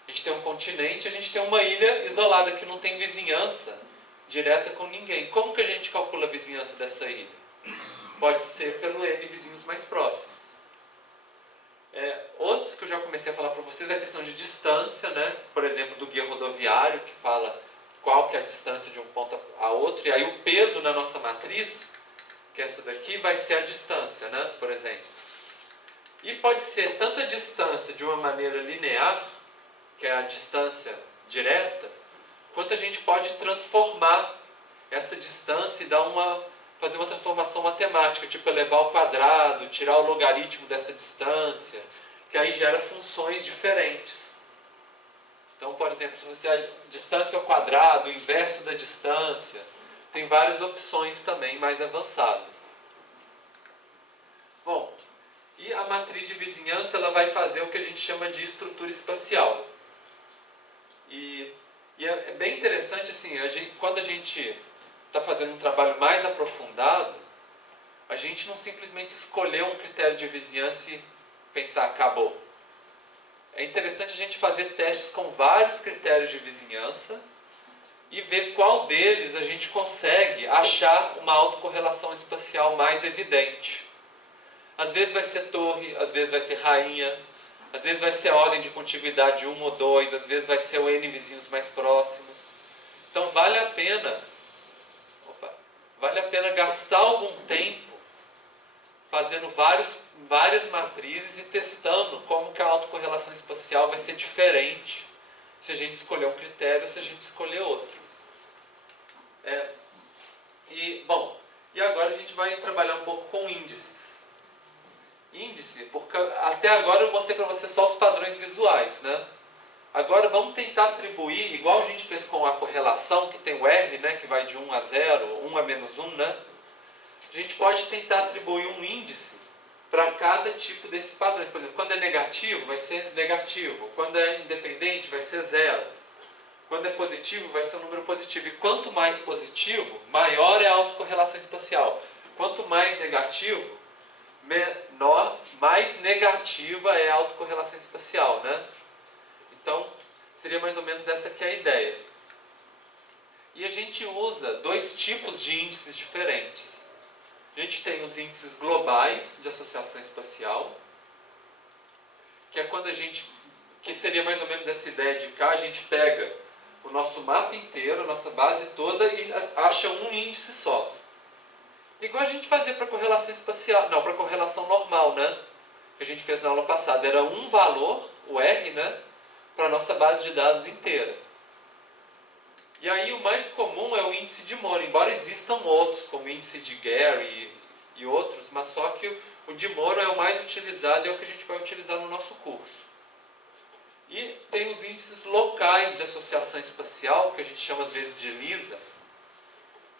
A gente tem um continente, a gente tem uma ilha isolada que não tem vizinhança direta com ninguém. Como que a gente calcula a vizinhança dessa ilha? Pode ser pelo N vizinhos mais próximos. Outros que eu já comecei a falar para vocês é a questão de distância, né? Por exemplo, do guia rodoviário, que fala qual que é a distância de um ponto a outro, e aí o peso na nossa matriz, que é essa daqui, vai ser a distância, né? Por exemplo. E pode ser tanto a distância de uma maneira linear, que é a distância direta, quanto a gente pode transformar essa distância e fazer uma transformação matemática, tipo elevar ao quadrado, tirar o logaritmo dessa distância, que aí gera funções diferentes. Então, por exemplo, se você a distância ao quadrado, o inverso da distância, tem várias opções também mais avançadas. Bom, e a matriz de vizinhança ela vai fazer o que a gente chama de estrutura espacial. E é bem interessante, assim, quando a gente está fazendo um trabalho mais aprofundado, a gente não simplesmente escolher um critério de vizinhança e pensar, acabou. É interessante a gente fazer testes com vários critérios de vizinhança e ver qual deles a gente consegue achar uma autocorrelação espacial mais evidente. Às vezes vai ser torre, às vezes vai ser rainha, às vezes vai ser a ordem de contiguidade 1 ou 2, às vezes vai ser o N vizinhos mais próximos. Então vale a pena gastar algum tempo fazendo várias matrizes e testando como que a autocorrelação espacial vai ser diferente se a gente escolher um critério ou se a gente escolher outro. E agora a gente vai trabalhar um pouco com índices. Índice, porque até agora eu mostrei para você só os padrões visuais, né? Agora vamos tentar atribuir, igual a gente fez com a correlação, que tem o R, né, que vai de 1 a 0, 1 a menos 1, né? A gente pode tentar atribuir um índice para cada tipo desses padrões. Por exemplo, quando é negativo, vai ser negativo. Quando é independente, vai ser 0. Quando é positivo, vai ser um número positivo. E quanto mais positivo, maior é a autocorrelação espacial. Quanto mais negativo, mais negativa é a autocorrelação espacial, né? Então, seria mais ou menos essa que é a ideia. E a gente usa dois tipos de índices diferentes. A gente tem os índices globais de associação espacial, que é quando que seria mais ou menos essa ideia de cá, a gente pega o nosso mapa inteiro, a nossa base toda e acha um índice só. Igual a gente fazia para correlação espacial, não, para correlação normal, né? Que a gente fez na aula passada. Era um valor, o R, né? Para a nossa base de dados inteira. E aí o mais comum é o índice de Moore, embora existam outros, como o índice de Gary e outros, mas só que o de Moore é o mais utilizado e é o que a gente vai utilizar no nosso curso. E tem os índices locais de associação espacial, que a gente chama às vezes de LISA,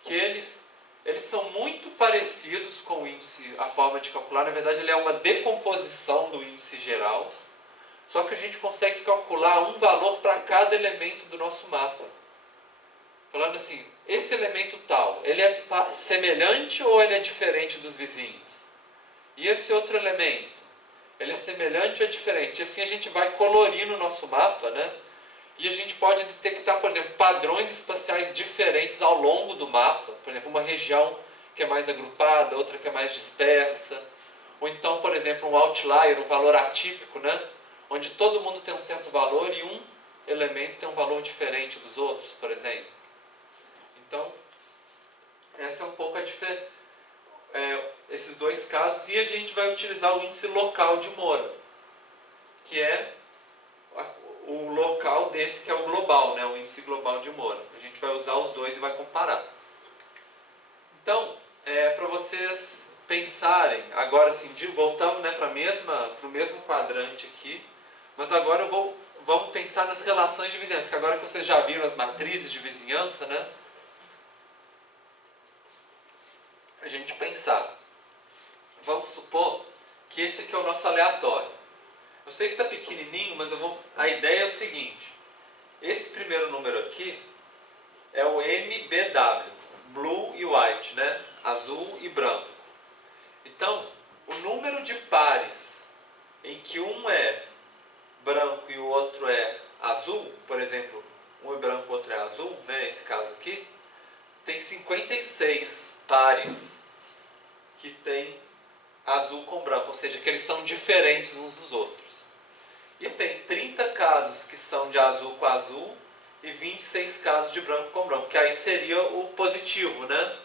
que eles são muito parecidos com o índice, a forma de calcular. Na verdade, ele é uma decomposição do índice geral, só que a gente consegue calcular um valor para cada elemento do nosso mapa. Falando assim, esse elemento tal, ele é semelhante ou ele é diferente dos vizinhos? E esse outro elemento, ele é semelhante ou é diferente? E assim a gente vai colorindo o nosso mapa, né? E a gente pode detectar, por exemplo, padrões espaciais diferentes ao longo do mapa. Por exemplo, uma região que é mais agrupada, outra que é mais dispersa. Ou então, por exemplo, um outlier, um valor atípico, né? Onde todo mundo tem um certo valor e um elemento tem um valor diferente dos outros, por exemplo. Então, essa é um pouco a diferença. Esses dois casos. E a gente vai utilizar o índice local de Moore, que é o local desse que é o global, né? O índice global de Moore. A gente vai usar os dois e vai comparar. Então, para vocês pensarem, agora sim, voltamos, né, para o mesmo quadrante aqui, mas agora vamos pensar nas relações de vizinhança, que agora que vocês já viram as matrizes de vizinhança, né? A gente pensar. Vamos supor que esse aqui é o nosso aleatório. Eu sei que está pequenininho, mas a ideia é o seguinte. Esse primeiro número aqui é o MBW, Blue e White, né? Azul e branco. Então, o número de pares em que um é branco e o outro é azul, por exemplo, um é branco e o outro é azul, né? Esse caso aqui, tem 56 pares que tem azul com branco, ou seja, que eles são diferentes uns dos outros. E tem 30 casos que são de azul com azul e 26 casos de branco com branco, que aí seria o positivo, né?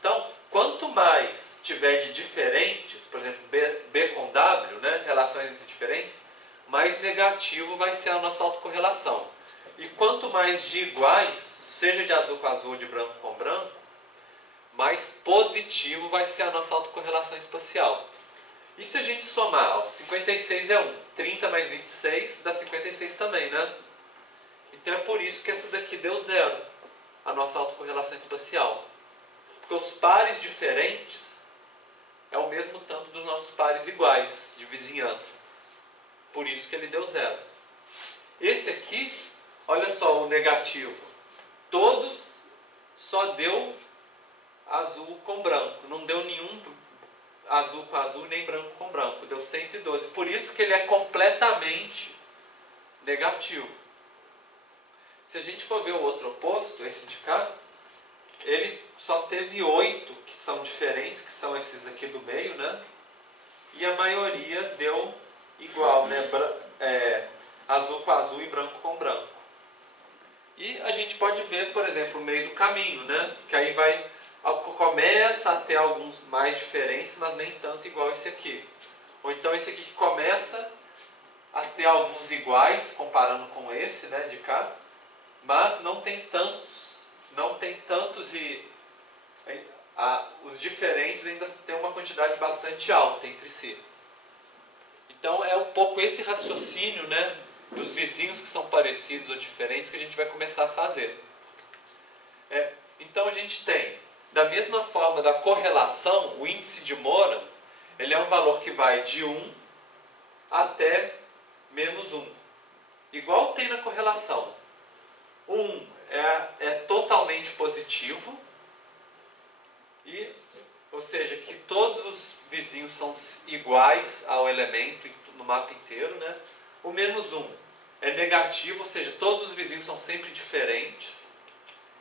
Então, quanto mais tiver de diferentes, por exemplo, B com W, né, relações entre diferentes, mais negativo vai ser a nossa autocorrelação. E quanto mais de iguais, seja de azul com azul ou de branco com branco, mais positivo vai ser a nossa autocorrelação espacial. E se a gente somar, ó, 56 é 1, 30 mais 26 dá 56 também, né? Então é por isso que essa daqui deu 0, a nossa autocorrelação espacial. Porque os pares diferentes é o mesmo tanto dos nossos pares iguais, de vizinhança. Por isso que ele deu 0. Esse aqui, olha só o negativo. Todos só deu azul com branco, não deu nenhum azul com azul nem branco com branco, deu 112. Por isso que ele é completamente negativo. Se a gente for ver o outro oposto, esse de cá, ele só teve 8 que são diferentes, que são esses aqui do meio, né? E a maioria deu igual, né? Azul com azul e branco com branco. E a gente pode ver, por exemplo, o meio do caminho, né? Que aí começa a ter alguns mais diferentes, mas nem tanto igual esse aqui. Ou então esse aqui que começa a ter alguns iguais, comparando com esse, né, de cá, mas não tem tantos. Não tem tantos e os diferentes ainda tem uma quantidade bastante alta entre si. Então é um pouco esse raciocínio, né, dos vizinhos que são parecidos ou diferentes que a gente vai começar a fazer. Então a gente tem, da mesma forma da correlação, o índice de Moore, ele é um valor que vai de 1 até menos 1. Igual tem na correlação. 1 é totalmente positivo e ou seja, que todos os vizinhos são iguais ao elemento no mapa inteiro, né? O menos 1 é negativo, ou seja, todos os vizinhos são sempre diferentes.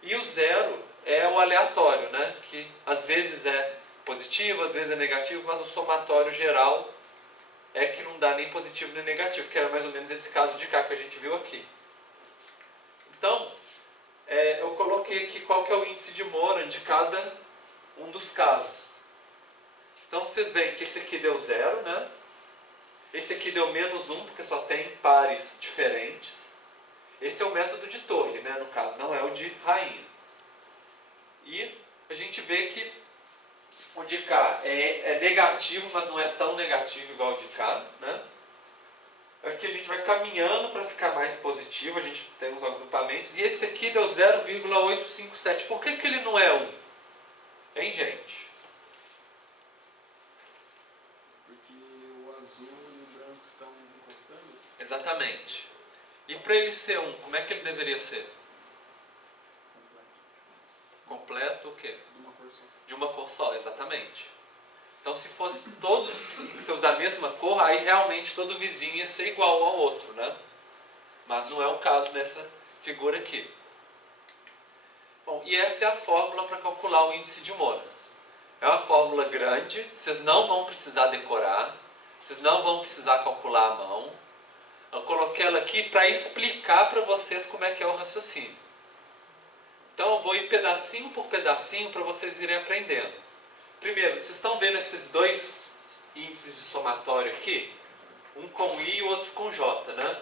E o 0 é o aleatório, né? Que às vezes é positivo, às vezes é negativo, mas o somatório geral é que não dá nem positivo nem negativo, que era mais ou menos esse caso de cá que a gente viu aqui. Então, eu coloquei aqui qual que é o índice de Moran de cada um dos casos. Então vocês veem que esse aqui deu 0, né? Esse aqui deu menos 1, porque só tem pares diferentes. Esse é o método de torre, né? No caso, não é o de rainha. E a gente vê que o de cá é negativo, mas não é tão negativo igual o de cá, né? Aqui a gente vai caminhando para ficar mais positivo, a gente tem os agrupamentos. E esse aqui deu 0,857. Por que ele não é 1? Hein, gente? Porque o azul e o branco estão encostando. Exatamente. E para ele ser 1, como é que ele deveria ser? Completo o quê? De uma cor só. De uma cor só, exatamente. Então se fosse todos seus da mesma cor, aí realmente todo vizinho ia ser igual ao outro, né? Mas não é o caso nessa figura aqui. Bom, e essa é a fórmula para calcular o índice de Moran. É uma fórmula grande, vocês não vão precisar decorar, vocês não vão precisar calcular à mão. Eu coloquei ela aqui para explicar para vocês como é que é o raciocínio. Então eu vou ir pedacinho por pedacinho para vocês irem aprendendo. Primeiro, vocês estão vendo esses dois índices de somatório aqui? Um com I e o outro com J, né?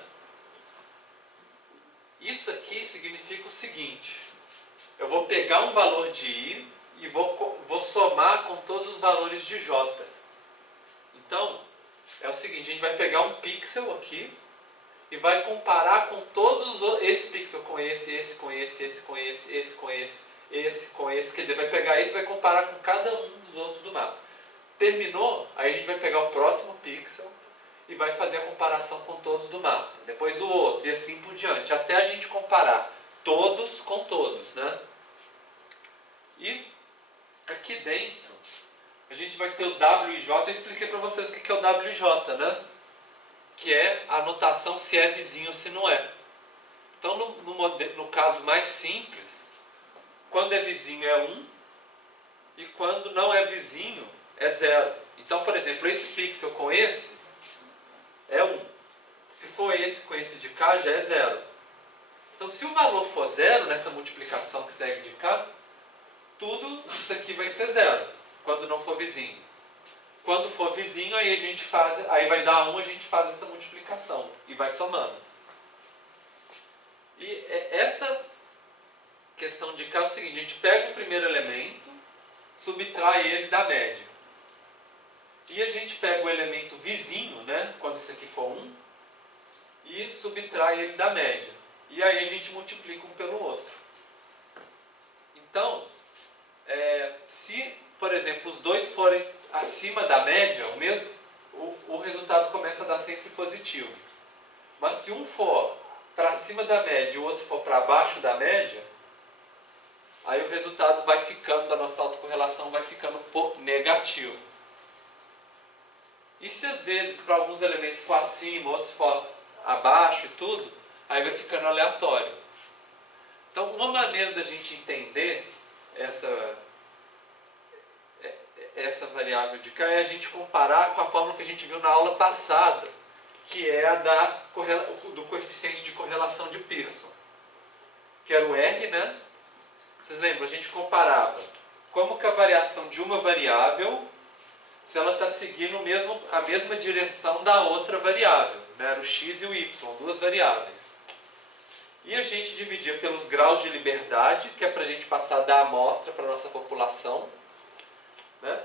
Isso aqui significa o seguinte: eu vou pegar um valor de I e vou somar com todos os valores de J. Então, é o seguinte, a gente vai pegar um pixel aqui e vai comparar com todos esse pixel com esse com esse, esse com esse com esse, esse com esse. Quer dizer, vai pegar esse e vai comparar com cada um dos outros do mapa. Terminou, aí a gente vai pegar o próximo pixel e vai fazer a comparação com todos do mapa. Depois o outro e assim por diante, até a gente comparar todos com todos, né? E aqui dentro a gente vai ter o W e J. Eu expliquei para vocês o que é o W e J, né? Que é a notação se é vizinho ou se não é. Então, no caso mais simples, quando é vizinho é 1 e quando não é vizinho é 0. Então, por exemplo, esse pixel com esse é 1. Se for esse com esse de cá, já é 0. Então, se o valor for 0 nessa multiplicação que segue de cá, tudo isso aqui vai ser 0, quando não for vizinho. Quando for vizinho, aí a gente faz, aí vai dar 1, a gente faz essa multiplicação e vai somando. E essa questão de cá é o seguinte: a gente pega o primeiro elemento, subtrai ele da média. E a gente pega o elemento vizinho, né, quando isso aqui for 1, e subtrai ele da média. E aí a gente multiplica um pelo outro. Então, se, por exemplo, os dois forem acima da média, o resultado começa a dar sempre positivo. Mas se um for para cima da média e o outro for para baixo da média, aí o resultado vai ficando, da nossa autocorrelação vai ficando negativo. E se às vezes para alguns elementos for acima, outros for abaixo e tudo, aí vai ficando aleatório. Então, uma maneira da gente entender essa variável de cá é a gente comparar com a fórmula que a gente viu na aula passada, que é a do coeficiente de correlação de Pearson, que era o R, né? Vocês lembram? A gente comparava como que a variação de uma variável, se ela está seguindo a mesma direção da outra variável, né? Era o x e o y, duas variáveis. E a gente dividia pelos graus de liberdade, que é para a gente passar da amostra para a nossa população, né?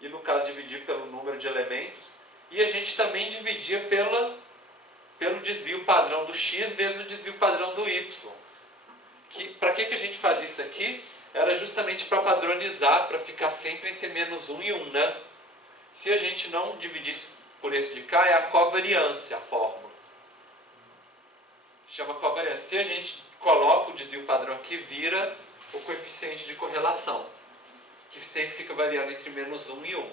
E no caso dividir pelo número de elementos. E a gente também dividia pelo desvio padrão do x vezes o desvio padrão do y. Para que a gente fazia isso aqui? Era justamente para padronizar, para ficar sempre entre menos 1 e 1, né? Se a gente não dividisse por esse de cá, é a covariância a fórmula. Chama covariância. Se a gente coloca o desvio padrão aqui, vira o coeficiente de correlação. que sempre fica variando entre -1 e 1.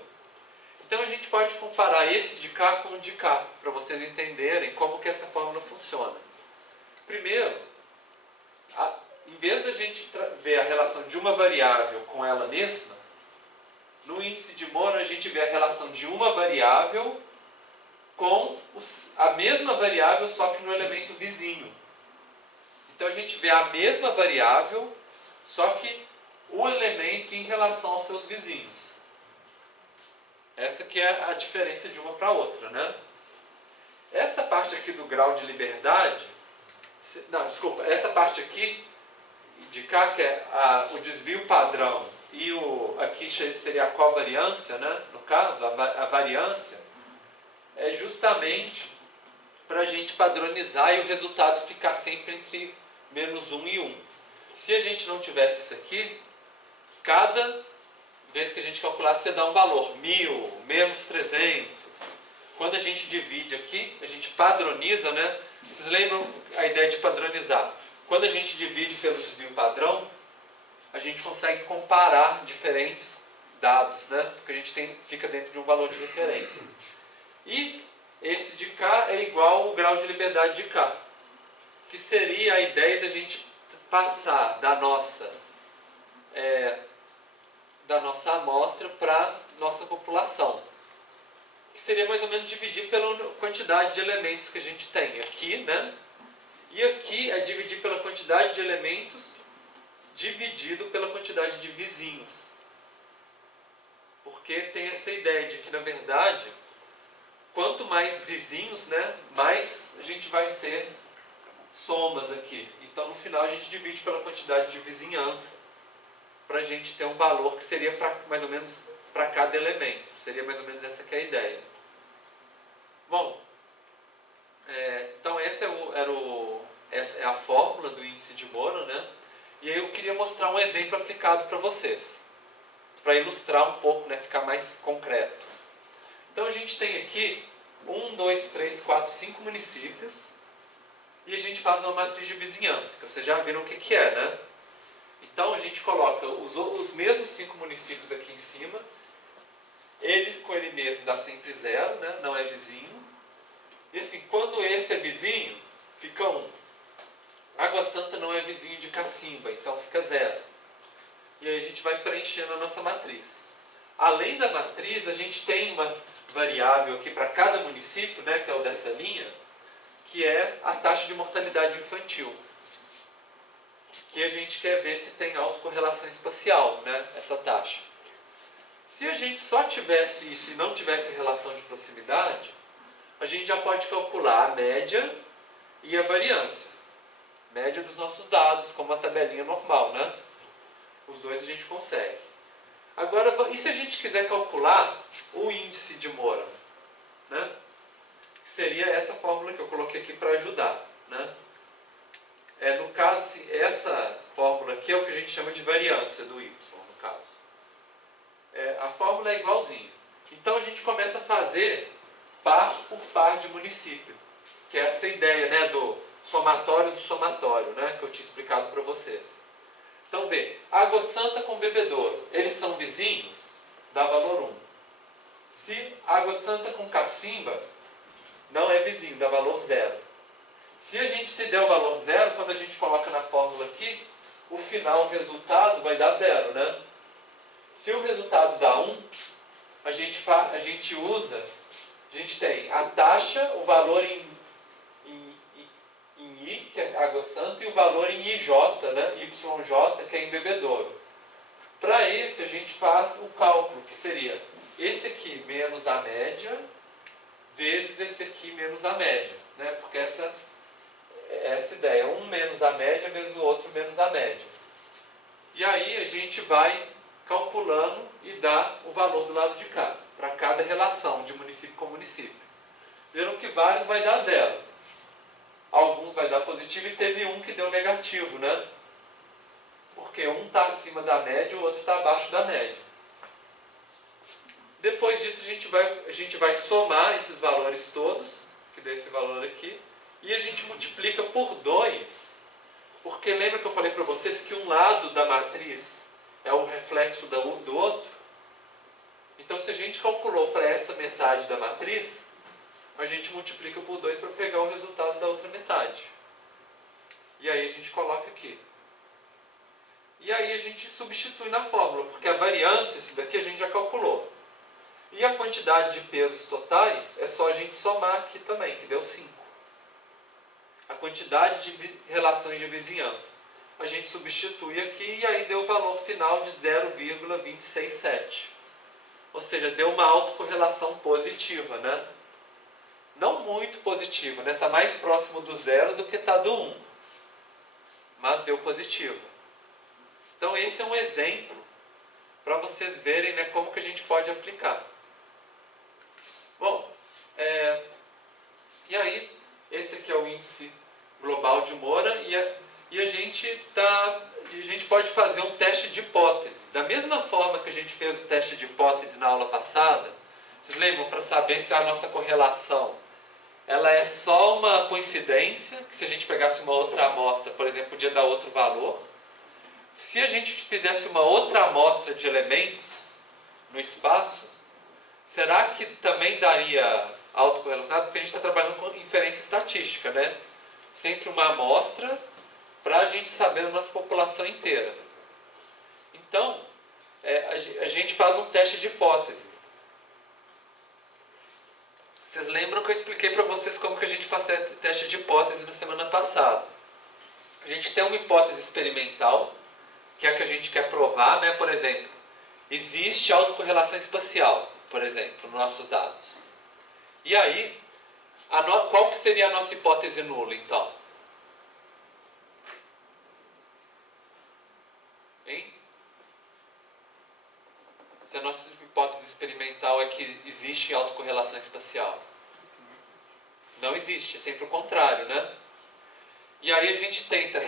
Então a gente pode comparar esse de cá com o de cá, para vocês entenderem como que essa fórmula funciona. Primeiro, em vez da gente ver a relação de uma variável com ela mesma, no índice de Moore a gente vê a relação de uma variável com a mesma variável, só que no elemento vizinho. Então a gente vê a mesma variável, só que o elemento em relação aos seus vizinhos. Essa que é a diferença de uma para a outra, né? Essa parte aqui do grau de liberdade, essa parte aqui de cá, que é o desvio padrão, e aqui seria a covariância, né? No caso, a variância, é justamente para a gente padronizar e o resultado ficar sempre entre -1 e 1. Se a gente não tivesse isso aqui, cada vez que a gente calculasse, você dá um valor, 1000, -300. Quando a gente divide aqui, a gente padroniza, né? Vocês lembram a ideia de padronizar? Quando a gente divide pelo desvio padrão, a gente consegue comparar diferentes dados, né? Porque a gente fica dentro de um valor de referência. E esse de cá é igual ao grau de liberdade de cá, que seria a ideia da gente passar da nossa amostra para nossa população, que seria mais ou menos dividir pela quantidade de elementos que a gente tem aqui, né? E aqui é dividir pela quantidade de elementos dividido pela quantidade de vizinhos. Porque tem essa ideia de que, na verdade, quanto mais vizinhos, né, mais a gente vai ter somas aqui. Então, no final, a gente divide pela quantidade de vizinhança, para a gente ter um valor que seria mais ou menos para cada elemento. Seria mais ou menos essa que é a ideia. Bom, então essa é a fórmula do índice de Moore, né? E aí eu queria mostrar um exemplo aplicado para vocês, para ilustrar um pouco, né, ficar mais concreto. Então a gente tem aqui 1, 2, 3, 4, 5 municípios, e a gente faz uma matriz de vizinhança, que vocês já viram o que é, né? Então a gente coloca os mesmos 5 municípios aqui em cima, ele com ele mesmo dá sempre 0, né? Não é vizinho. E assim, quando esse é vizinho, fica 1. Água Santa não é vizinho de Cacimba, então fica 0. E aí a gente vai preenchendo a nossa matriz. Além da matriz, a gente tem uma variável aqui para cada município, né, que é o dessa linha, que é a taxa de mortalidade infantil. Que a gente quer ver se tem autocorrelação espacial, né, essa taxa. Se a gente só tivesse isso e não tivesse relação de proximidade, a gente já pode calcular a média e a variância. Média dos nossos dados, como a tabelinha normal, né? Os dois a gente consegue. Agora, e se a gente quiser calcular o índice de Moore, né? Que seria essa fórmula que eu coloquei aqui para ajudar, né? No caso, assim, essa fórmula aqui é o que a gente chama de variância do y, no caso. A fórmula é igualzinha. Então a gente começa a fazer par por par de município, que é essa ideia, né, do somatório, né, que eu tinha explicado para vocês. Então vê, Água Santa com Bebedouro, eles são vizinhos? Dá valor 1. Se Água Santa com Cacimba, não é vizinho, dá valor 0. Se a gente se der o valor 0, quando a gente coloca na fórmula aqui, o final, o resultado vai dar 0, né? Se o resultado dá 1, a gente tem a taxa, o valor em I, que é Água Santa, e o valor em IJ, né? YJ, que é em Bebedouro. Para esse, a gente faz o cálculo, que seria esse aqui menos a média, vezes esse aqui menos a média, né? Porque essa ideia, um menos a média vezes o outro menos a média. E aí a gente vai calculando e dá o valor do lado de cá, para cada relação de município com município. Viram que vários vai dar 0. Alguns vai dar positivo e teve um que deu negativo, né? Porque um está acima da média e o outro está abaixo da média. Depois disso a gente vai somar esses valores todos, que dá esse valor aqui, e a gente multiplica por 2, porque lembra que eu falei para vocês que um lado da matriz é o reflexo do outro. Então, se a gente calculou para essa metade da matriz, a gente multiplica por 2 para pegar o resultado da outra metade. E aí a gente coloca aqui. E aí a gente substitui na fórmula, porque a variância, esse daqui a gente já calculou. E a quantidade de pesos totais é só a gente somar aqui também, que deu 5. A quantidade de relações de vizinhança. A gente substitui aqui e aí deu o valor final de 0,267. Ou seja, deu uma autocorrelação positiva, né? Não muito positiva, né? Está mais próximo do 0 do que está do 1. Mas deu positiva. Então esse é um exemplo para vocês verem, né, como que a gente pode aplicar. Bom, e aí, esse aqui é o índice global de Moura e a gente pode fazer um teste de hipótese. Da mesma forma que a gente fez o teste de hipótese na aula passada, vocês lembram, para saber se a nossa correlação ela é só uma coincidência, que se a gente pegasse uma outra amostra, por exemplo, podia dar outro valor. Se a gente fizesse uma outra amostra de elementos no espaço, será que também daria autocorrelacionado? Porque a gente está trabalhando com inferência estatística, né? Sempre uma amostra para a gente saber da nossa população inteira. Então, a gente faz um teste de hipótese. Vocês lembram que eu expliquei para vocês como que a gente faz teste de hipótese na semana passada? A gente tem uma hipótese experimental, que é a que a gente quer provar, né? Por exemplo, existe autocorrelação espacial, por exemplo, nos nossos dados. E aí, qual que seria a nossa hipótese nula, então? Hein? Se a nossa hipótese experimental é que existe autocorrelação espacial. Não existe, é sempre o contrário, né? E aí a gente tenta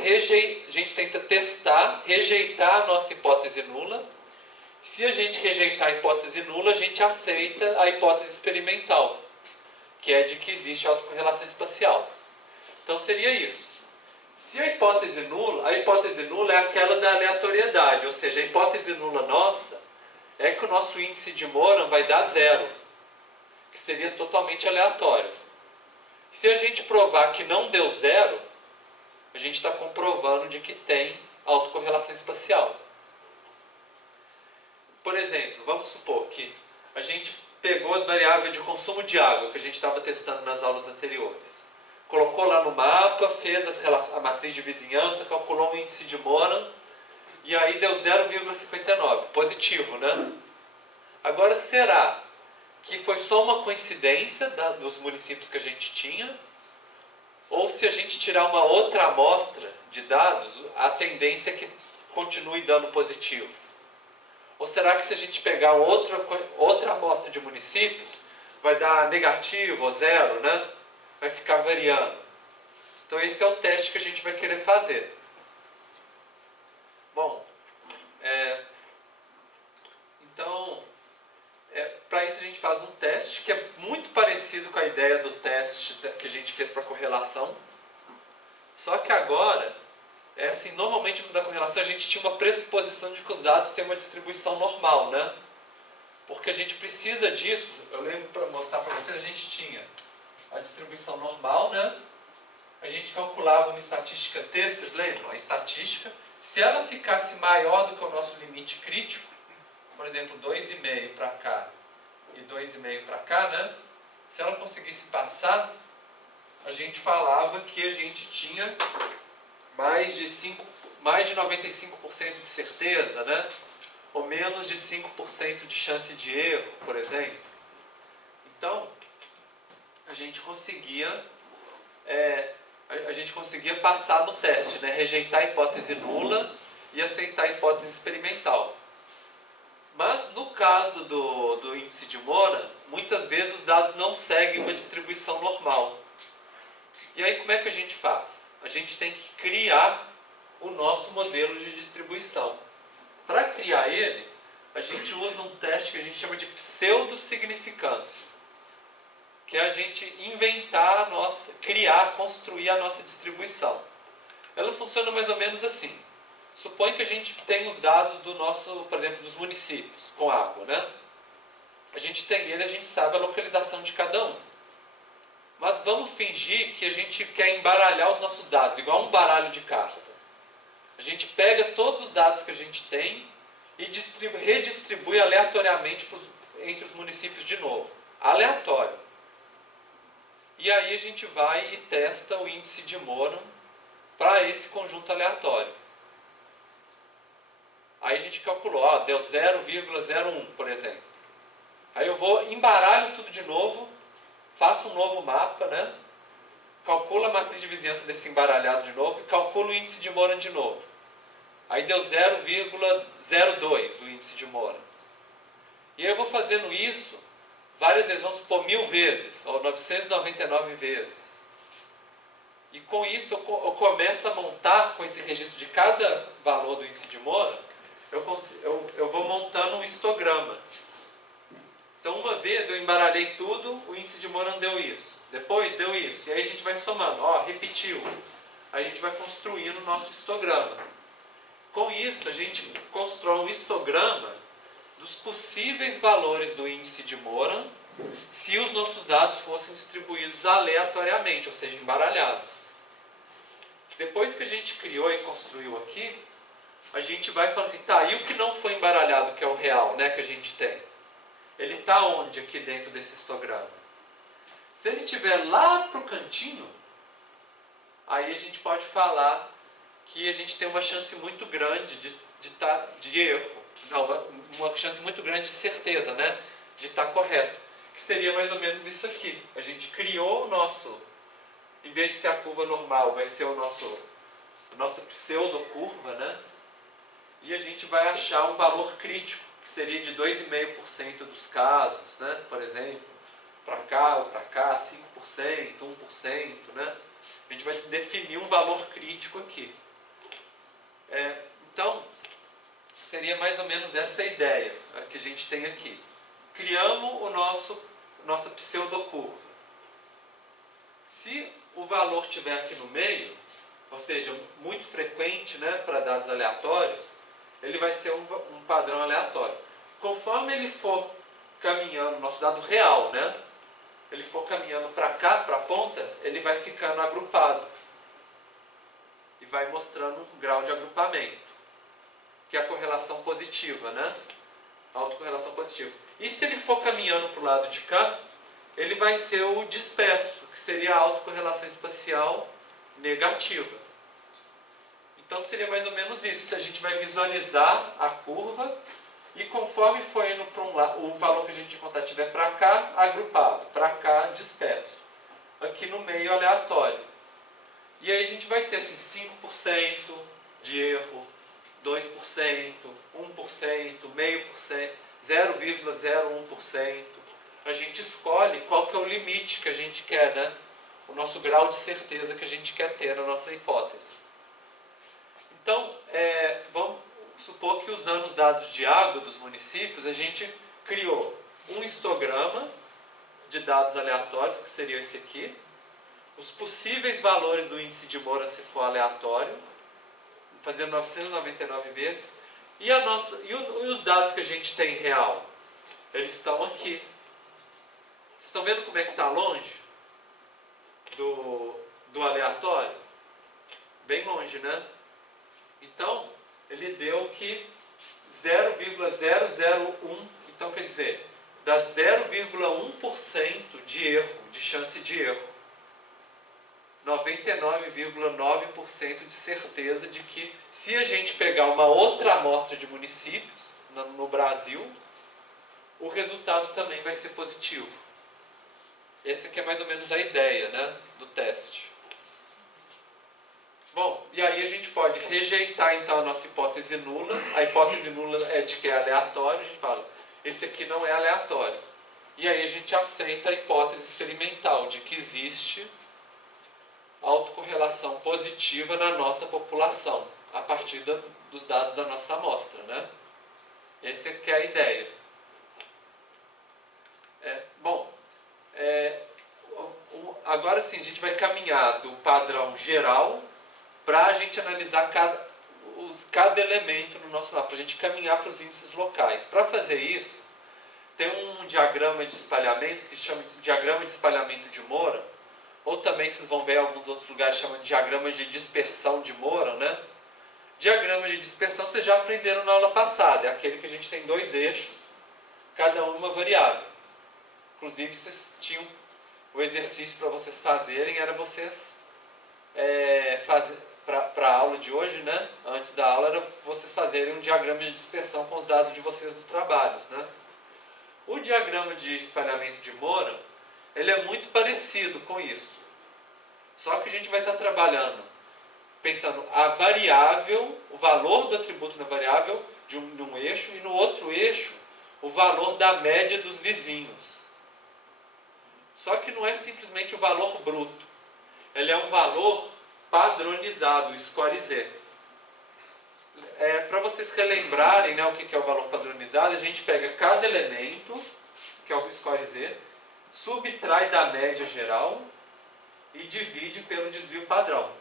testar, rejeitar a nossa hipótese nula. Se a gente rejeitar a hipótese nula, a gente aceita a hipótese experimental, que é de que existe autocorrelação espacial. Então seria isso. Se a hipótese nula é aquela da aleatoriedade, ou seja, a hipótese nula nossa é que o nosso índice de Moura vai dar 0, que seria totalmente aleatório. Se a gente provar que não deu 0, a gente está comprovando de que tem autocorrelação espacial. Por exemplo, vamos supor que a gente pegou as variáveis de consumo de água que a gente estava testando nas aulas anteriores. Colocou lá no mapa, fez a matriz de vizinhança, calculou o índice de Moura e aí deu 0,59, positivo, né? Agora, será que foi só uma coincidência dos municípios que a gente tinha? Ou se a gente tirar uma outra amostra de dados, a tendência é que continue dando positivo? Ou será que se a gente pegar outra amostra de municípios, vai dar negativo ou 0, né? Vai ficar variando. Então esse é o teste que a gente vai querer fazer. Bom, então, para isso a gente faz um teste que é muito parecido com a ideia do teste que a gente fez para correlação. Só que agora, assim, normalmente no da correlação a gente tinha uma pressuposição de que os dados têm uma distribuição normal, né? Porque a gente precisa disso. Eu lembro para mostrar para vocês, a gente tinha a distribuição normal, né? A gente calculava uma estatística T, vocês lembram? A estatística, se ela ficasse maior do que o nosso limite crítico, por exemplo, 2,5 para cá e 2,5 para cá, né? Se ela conseguisse passar, a gente falava que a gente tinha mais de 95% de certeza, né? Ou menos de 5% de chance de erro, por exemplo. Então, a gente conseguia passar no teste, né? Rejeitar a hipótese nula e aceitar a hipótese experimental. Mas no caso do índice de Moura, muitas vezes os dados não seguem uma distribuição normal. E aí como é que a gente faz? A gente tem que criar o nosso modelo de distribuição. Para criar ele, a gente usa um teste que a gente chama de pseudo-significância, que é a gente inventar construir a nossa distribuição. Ela funciona mais ou menos assim. Supõe que a gente tem os dados do nosso, por exemplo, dos municípios com água, né? A gente tem ele, a gente sabe a localização de cada um. Mas vamos fingir que a gente quer embaralhar os nossos dados, igual um baralho de carta. A gente pega todos os dados que a gente tem e redistribui aleatoriamente entre os municípios de novo. Aleatório. E aí a gente vai e testa o índice de Moran para esse conjunto aleatório. Aí a gente calculou, ó, deu 0,01, por exemplo. Aí eu vou, embaralho tudo de novo, faço um novo mapa, né? Calculo a matriz de vizinhança desse embaralhado de novo e calculo o índice de Moran de novo. Aí deu 0,02 o índice de Moran. E aí eu vou fazendo isso várias vezes, vamos supor 1000 vezes, ou 999 vezes. E com isso eu começo a montar, com esse registro de cada valor do índice de Moran, eu vou montando um histograma. Então uma vez eu embaralhei tudo, o índice de Moran deu isso. Depois deu isso. E aí a gente vai somando. Ó, repetiu. A gente vai construindo o nosso histograma. Com isso a gente constrói um histograma dos possíveis valores do índice de Moran se os nossos dados fossem distribuídos aleatoriamente, ou seja, embaralhados. Depois que a gente criou e construiu aqui, a gente vai falar assim, tá, e o que não foi embaralhado, que é o real, né, que a gente tem? Ele está onde aqui dentro desse histograma? Se ele estiver lá para o cantinho, aí a gente pode falar que a gente tem uma chance muito grande de erro. Não, uma chance muito grande de certeza, né, de estar correto. Que seria mais ou menos isso aqui. A gente criou o nosso, em vez de ser a curva normal, vai ser a nossa pseudocurva, né? E a gente vai achar um valor crítico, que seria de 2,5% dos casos, né? Por exemplo, para cá ou para cá, 5%, 1%, né? A gente vai definir um valor crítico aqui. Então, seria mais ou menos essa a ideia que a gente tem aqui. Criamos nossa pseudocurva. Se o valor estiver aqui no meio, ou seja, muito frequente, né, para dados aleatórios, ele vai ser um padrão aleatório. Conforme ele for caminhando, nosso dado real, né, ele for caminhando para cá, para a ponta, ele vai ficando agrupado. E vai mostrando um grau de agrupamento, que é a correlação positiva, né? Autocorrelação positiva. E se ele for caminhando para o lado de cá, ele vai ser o disperso, que seria a autocorrelação espacial negativa. Então seria mais ou menos isso. A gente vai visualizar a curva e conforme for indo para um lado, o valor que a gente encontrar estiver para cá, agrupado, para cá, disperso. Aqui no meio, aleatório. E aí a gente vai ter assim, 5% de erro, 2%, 1%, 0,5%, 0,01%. A gente escolhe qual que é o limite que a gente quer, né? O nosso grau de certeza que a gente quer ter na nossa hipótese. Então, vamos supor que usando os dados de água dos municípios, a gente criou um histograma de dados aleatórios, que seria esse aqui, os possíveis valores do índice de Moran se for aleatório, fazendo 999 vezes, e os dados que a gente tem real, eles estão aqui. Vocês estão vendo como é que está longe do aleatório? Bem longe, né? Então, ele deu que 0,001, então quer dizer, dá 0,1% de erro, de chance de erro. 99,9% de certeza de que se a gente pegar uma outra amostra de municípios no Brasil, o resultado também vai ser positivo. Essa aqui é mais ou menos a ideia, né, do teste. Bom, e aí a gente pode rejeitar então a nossa hipótese nula. A hipótese nula é de que é aleatório, a gente fala, esse aqui não é aleatório. E aí a gente aceita a hipótese experimental de que existe autocorrelação positiva na nossa população, a partir dos dados da nossa amostra, né? Essa que é a ideia. Agora sim, a gente vai caminhar do padrão geral para a gente analisar cada elemento no nosso mapa, para a gente caminhar para os índices locais. Para fazer isso, tem um diagrama de espalhamento que chama de diagrama de espalhamento de Moore, ou também vocês vão ver em alguns outros lugares chamam de diagrama de dispersão de Moore, né? Diagrama de dispersão vocês já aprenderam na aula passada, é aquele que a gente tem dois eixos, cada uma variável. Inclusive vocês tinham o exercício para vocês fazerem, era vocês para a aula de hoje, né? Antes da aula, era vocês fazerem um diagrama de dispersão com os dados de vocês dos trabalhos, né? O diagrama de espalhamento de Moore, ele é muito parecido com isso. Só que a gente vai estar trabalhando, pensando a variável, o valor do atributo na variável de um eixo, e no outro eixo, o valor da média dos vizinhos. Só que não é simplesmente o valor bruto. Ele é um valor padronizado, o score Z. Para vocês relembrarem, né, o que é o valor padronizado, a gente pega cada elemento, que é o score Z, subtrai da média geral e divide pelo desvio padrão.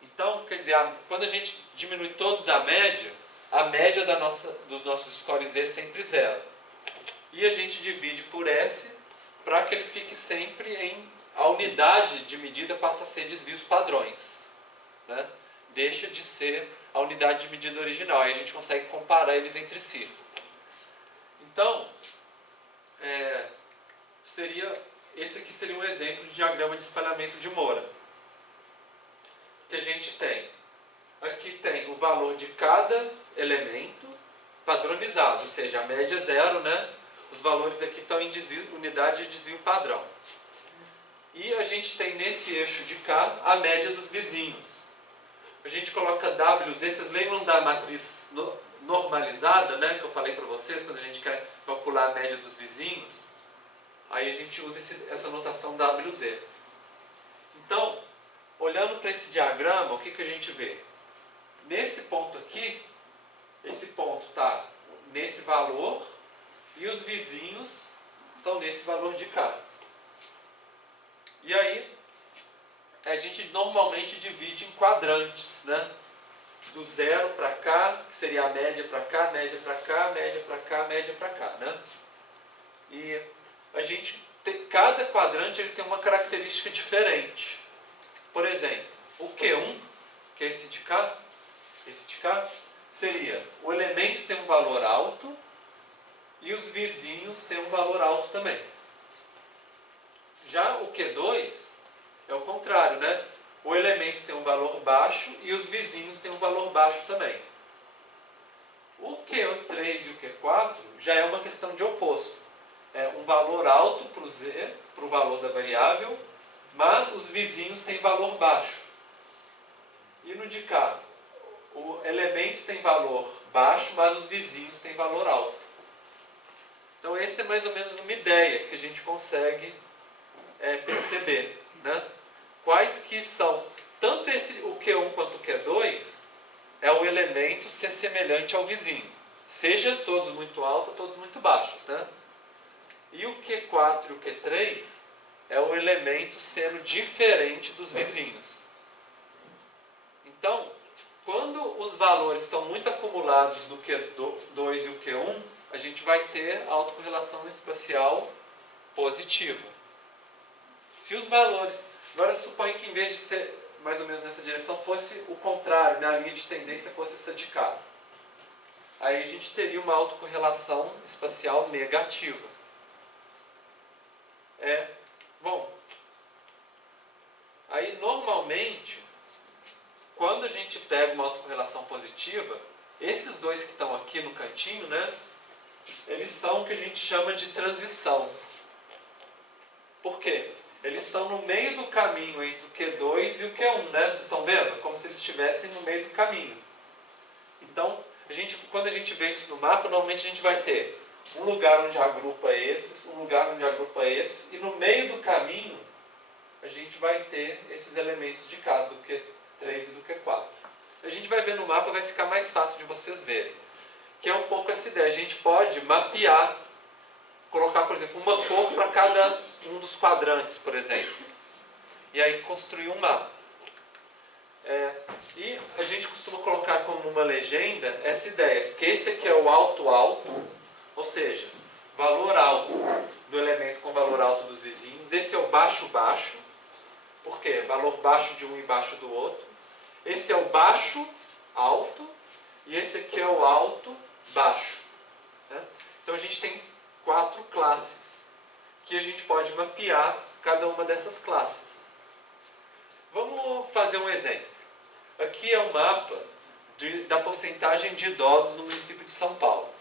Então, quer dizer, quando a gente diminui todos da média, a média dos nossos scores Z é sempre 0. E a gente divide por S para que ele fique sempre em... A unidade de medida passa a ser desvios padrões, né? Deixa de ser a unidade de medida original. Aí a gente consegue comparar eles entre si. Então, esse aqui seria um exemplo de diagrama de espalhamento de Moore. Que a gente tem. Aqui tem o valor de cada elemento padronizado, ou seja, a média é 0, né? Os valores aqui estão em unidade de desvio padrão. E a gente tem nesse eixo de cá a média dos vizinhos. A gente coloca WZ, vocês lembram da matriz normalizada, né, que eu falei para vocês, quando a gente quer calcular a média dos vizinhos? Aí a gente usa essa notação WZ. Então, olhando para esse diagrama, o que a gente vê? Nesse ponto aqui, esse ponto está nesse valor e os vizinhos estão nesse valor de cá. E aí, a gente normalmente divide em quadrantes, né? Do 0 para cá, que seria a média para cá, média para cá, média para cá, média para cá, né? E a gente cada quadrante ele tem uma característica diferente. Por exemplo, o Q1, que é esse de cá, seria o elemento tem um valor alto e os vizinhos têm um valor alto também. Já o Q2 é o contrário, né? O elemento tem um valor baixo e os vizinhos têm um valor baixo também. O Q3 e o Q4 já é uma questão de oposto. É um valor alto para o Z, para o valor da variável, mas os vizinhos têm valor baixo. E no de cá, o elemento tem valor baixo, mas os vizinhos têm valor alto. Então essa é mais ou menos uma ideia que a gente consegue perceber, né? Quais que são, tanto o Q1 quanto o Q2, é o elemento ser semelhante ao vizinho. Seja todos muito altos, todos muito baixos, né? E o Q4 e o Q3 é o elemento sendo diferente dos vizinhos. Então, quando os valores estão muito acumulados no Q2 e o Q1, a gente vai ter autocorrelação espacial positiva. Se os valores... Agora suponha que em vez de ser mais ou menos nessa direção, fosse o contrário, né? A linha de tendência fosse essa de cá. Aí a gente teria uma autocorrelação espacial negativa. Bom, aí normalmente, quando a gente pega uma autocorrelação positiva, esses dois que estão aqui no cantinho, né? Eles são o que a gente chama de transição. Por quê? Eles estão no meio do caminho entre o Q2 e o Q1, né? Vocês estão vendo? Como se eles estivessem no meio do caminho. Então, quando a gente vê isso no mapa, normalmente a gente vai ter um lugar onde agrupa esses, um lugar onde agrupa esses, e no meio do caminho a gente vai ter esses elementos de cá, do Q3 e do Q4. A gente vai ver no mapa, vai ficar mais fácil de vocês verem. Que é um pouco essa ideia. A gente pode mapear, colocar, por exemplo, uma cor para cada um dos quadrantes, por exemplo. E aí construir um mapa. E a gente costuma colocar como uma legenda essa ideia, que esse aqui é o alto alto, ou seja, valor alto do elemento com valor alto dos vizinhos. Esse é o baixo baixo, porque valor baixo de um e baixo do outro. Esse é o baixo alto e esse aqui é o alto baixo. Né? Então a gente tem 4 classes que a gente pode mapear cada uma dessas classes. Vamos fazer um exemplo. Aqui é um mapa da porcentagem de idosos no município de São Paulo.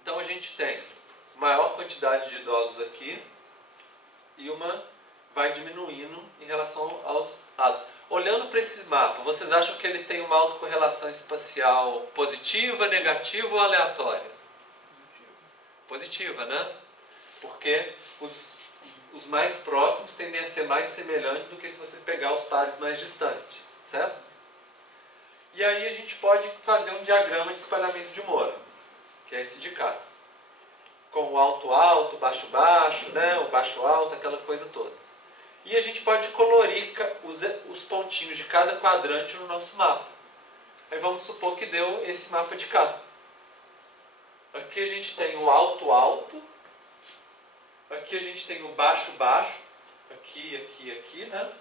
Então a gente tem maior quantidade de idosos aqui e uma vai diminuindo em relação aos lados. Olhando para esse mapa, vocês acham que ele tem uma autocorrelação espacial positiva, negativa ou aleatória? Positiva, né? Porque os mais próximos tendem a ser mais semelhantes do que se você pegar os pares mais distantes, certo? E aí a gente pode fazer um diagrama de espalhamento de Moore, que é esse de cá. Com o alto alto, baixo baixo, né? O baixo alto, aquela coisa toda. E a gente pode colorir os pontinhos de cada quadrante no nosso mapa. Aí vamos supor que deu esse mapa de cá. Aqui a gente tem o alto alto. Aqui a gente tem o baixo baixo. Aqui, aqui, aqui, né?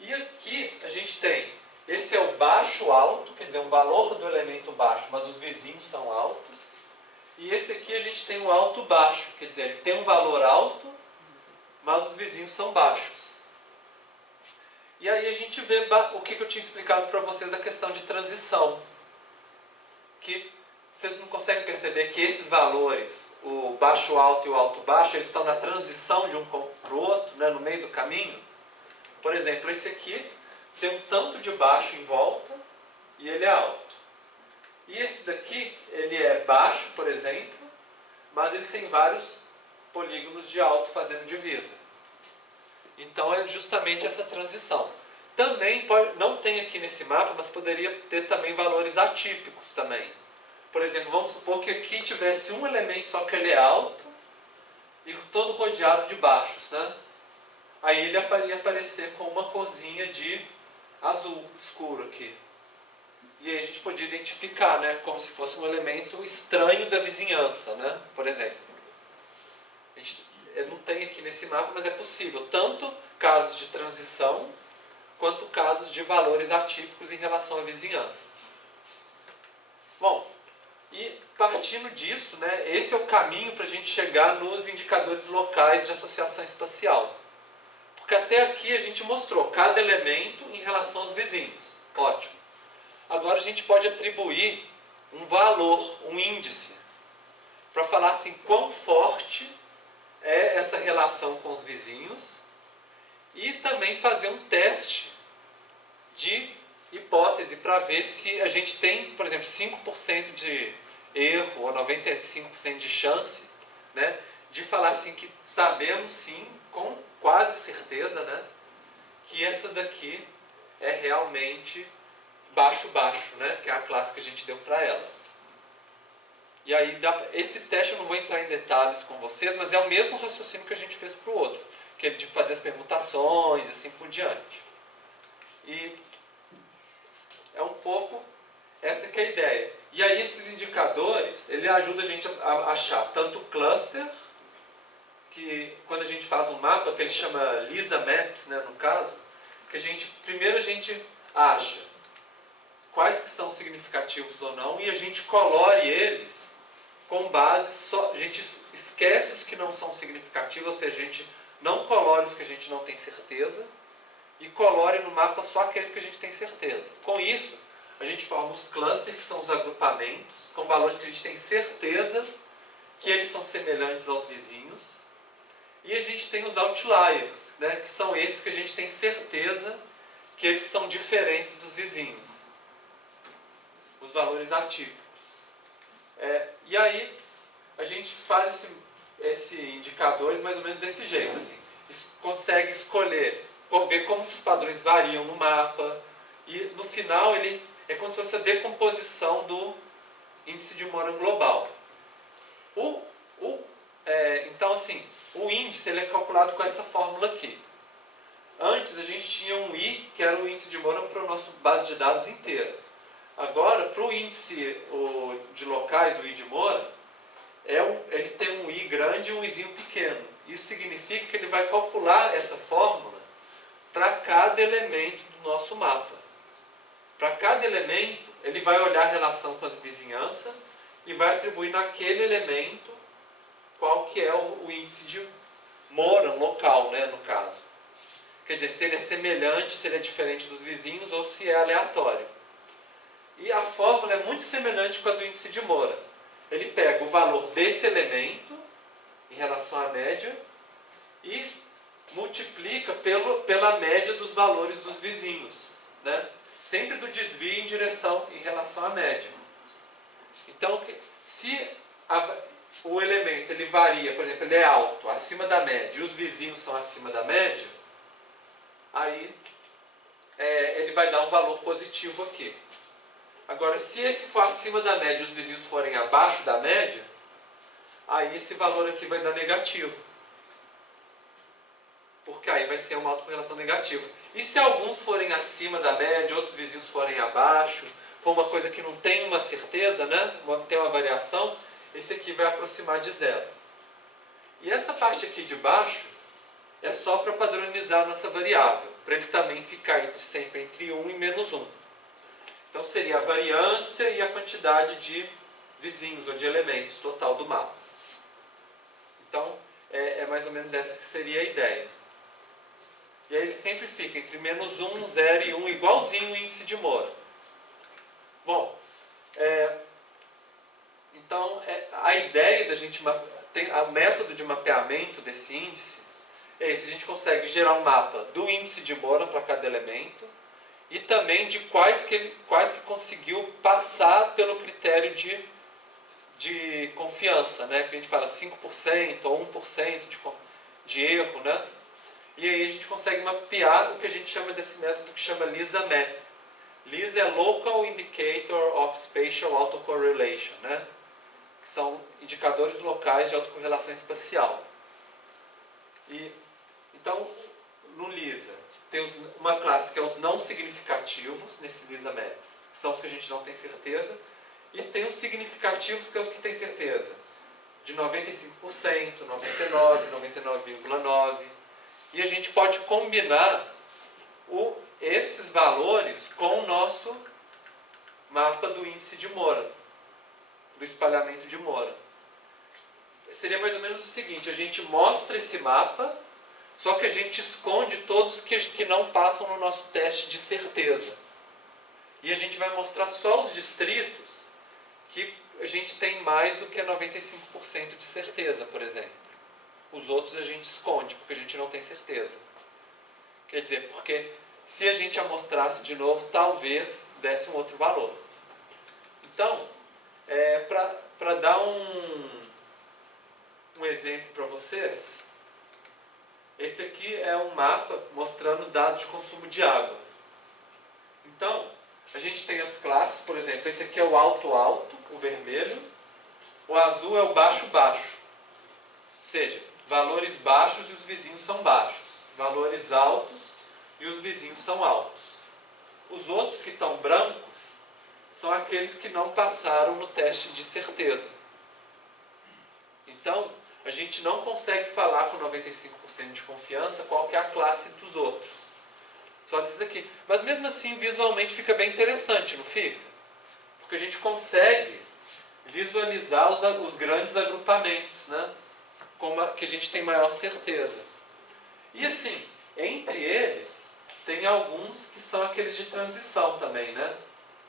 E aqui a gente tem, esse é o baixo alto, quer dizer, um valor do elemento baixo, mas os vizinhos são altos. E esse aqui a gente tem o alto baixo, quer dizer, ele tem um valor alto, mas os vizinhos são baixos. E aí a gente vê o que eu tinha explicado para vocês da questão de transição. Que vocês não conseguem perceber que esses valores, o baixo alto e o alto baixo, eles estão na transição de um para o outro, né, no meio do caminho? Por exemplo, esse aqui tem um tanto de baixo em volta e ele é alto. E esse daqui, ele é baixo, por exemplo, mas ele tem vários polígonos de alto fazendo divisa. Então é justamente essa transição. Também não tem aqui nesse mapa, mas poderia ter também valores atípicos também. Por exemplo, vamos supor que aqui tivesse um elemento só que ele é alto e todo rodeado de baixos, né? Aí ele ia aparecer com uma corzinha de azul escuro aqui. E aí a gente podia identificar, né, como se fosse um elemento estranho da vizinhança, né? Por exemplo. A gente não tem aqui nesse mapa, mas é possível. Tanto casos de transição, quanto casos de valores atípicos em relação à vizinhança. Bom, e partindo disso, né, esse é o caminho para a gente chegar nos indicadores locais de associação espacial. Porque até aqui a gente mostrou cada elemento em relação aos vizinhos. Ótimo. Agora a gente pode atribuir um valor, um índice, para falar assim, quão forte é essa relação com os vizinhos e também fazer um teste de hipótese para ver se a gente tem, por exemplo, 5% de erro ou 95% de chance, né, de falar assim que sabemos sim, com quase certeza, né, que essa daqui é realmente baixo-baixo, né, que é a classe que a gente deu para ela. E aí, esse teste eu não vou entrar em detalhes com vocês, mas é o mesmo raciocínio que a gente fez para o outro, que é de fazer as permutações e assim por diante. E é um pouco essa que é a ideia. E aí esses indicadores, ele ajuda a gente a achar tanto cluster, que quando a gente faz um mapa, que ele chama Lisa Maps, né, no caso, que primeiro a gente acha quais que são significativos ou não, e a gente colore eles com base, a gente esquece os que não são significativos, ou seja, a gente não colore os que a gente não tem certeza, e colore no mapa só aqueles que a gente tem certeza. Com isso, a gente forma os clusters, que são os agrupamentos, com valores que a gente tem certeza que eles são semelhantes aos vizinhos, e a gente tem os outliers, né, que são esses que a gente tem certeza que eles são diferentes dos vizinhos. Os valores atípicos. E aí, a gente faz esse indicadores mais ou menos desse jeito. Assim. Consegue escolher, ver como os padrões variam no mapa. E no final, ele é como se fosse a decomposição do índice de Moore global. Então, assim, o índice ele é calculado com essa fórmula aqui. Antes a gente tinha um I, que era o índice de Moore para a nossa base de dados inteira. Agora, para o índice de locais, o I de Moore, ele tem um I grande e um Izinho pequeno. Isso significa que ele vai calcular essa fórmula para cada elemento do nosso mapa. Para cada elemento, ele vai olhar a relação com as vizinhanças e vai atribuir naquele elemento qual que é o índice de Moore local, né, no caso. Quer dizer, se ele é semelhante, se ele é diferente dos vizinhos ou se é aleatório. E a fórmula é muito semelhante com a do índice de Moore. Ele pega o valor desse elemento em relação à média e multiplica pela média dos valores dos vizinhos, né? Sempre do desvio em relação à média. Então, se o elemento ele varia, por exemplo, ele é alto, acima da média, e os vizinhos são acima da média, aí ele vai dar um valor positivo aqui. Agora, se esse for acima da média e os vizinhos forem abaixo da média, aí esse valor aqui vai dar negativo. Porque aí vai ser uma autocorrelação negativa. E se alguns forem acima da média, outros vizinhos forem abaixo, for uma coisa que não tem uma certeza, né? Tem uma variação, esse aqui vai aproximar de zero. E essa parte aqui de baixo é só para padronizar a nossa variável, para ele também ficar sempre entre 1 e menos 1. Então seria a variância e a quantidade de vizinhos ou de elementos total do mapa. Então é mais ou menos essa que seria a ideia. E aí ele sempre fica entre menos 1, 0 e 1, igualzinho o índice de Moore. Bom, então a ideia da gente o método de mapeamento desse índice é esse: a gente consegue gerar um mapa do índice de Moore para cada elemento e também de quais que conseguiu passar pelo critério de confiança, né? Que a gente fala 5% ou 1% de erro, né? E aí a gente consegue mapear o que a gente chama desse método que chama LISA-MAP. LISA é Local Indicator of Spatial Autocorrelation, né? Que são indicadores locais de autocorrelação espacial. Então, no LISA, tem uma classe que é os não significativos, nesse LISA-MAPs, que são os que a gente não tem certeza, e tem os significativos, que é os que tem certeza, de 95%, 99%, 99,9%. E a gente pode combinar esses valores com o nosso mapa do índice de Moore, do espalhamento de Moore. Seria mais ou menos o seguinte: a gente mostra esse mapa, só que a gente esconde todos que não passam no nosso teste de certeza. E a gente vai mostrar só os distritos que a gente tem mais do que 95% de certeza, por exemplo. Os outros a gente esconde, porque a gente não tem certeza. Quer dizer, porque se a gente amostrasse de novo, talvez desse um outro valor. Então, para dar um exemplo para vocês, esse aqui é um mapa mostrando os dados de consumo de água. Então, a gente tem as classes, por exemplo, esse aqui é o alto-alto, o vermelho, o azul é o baixo-baixo. Ou seja, valores baixos e os vizinhos são baixos. Valores altos e os vizinhos são altos. Os outros que estão brancos são aqueles que não passaram no teste de certeza. Então, a gente não consegue falar com 95% de confiança qual que é a classe dos outros. Só desses aqui. Mas mesmo assim, visualmente fica bem interessante, não fica? Porque a gente consegue visualizar os grandes agrupamentos, né? Que a gente tem maior certeza. E assim, entre eles, tem alguns que são aqueles de transição também, né?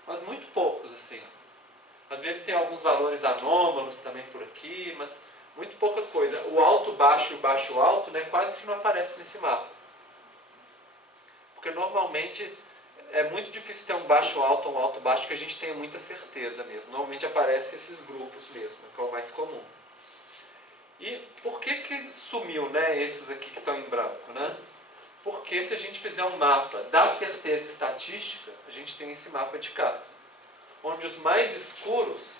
Mas muito poucos, assim. Às vezes tem alguns valores anômalos também por aqui, mas muito pouca coisa. O alto-baixo e o baixo-alto, né, quase que não aparece nesse mapa. Porque normalmente é muito difícil ter um baixo-alto ou um alto-baixo que a gente tenha muita certeza mesmo. Normalmente aparecem esses grupos mesmo, que é o mais comum. E por que sumiu, né, esses aqui que estão em branco, né? Porque se a gente fizer um mapa da certeza estatística, a gente tem esse mapa de cá. Onde os mais escuros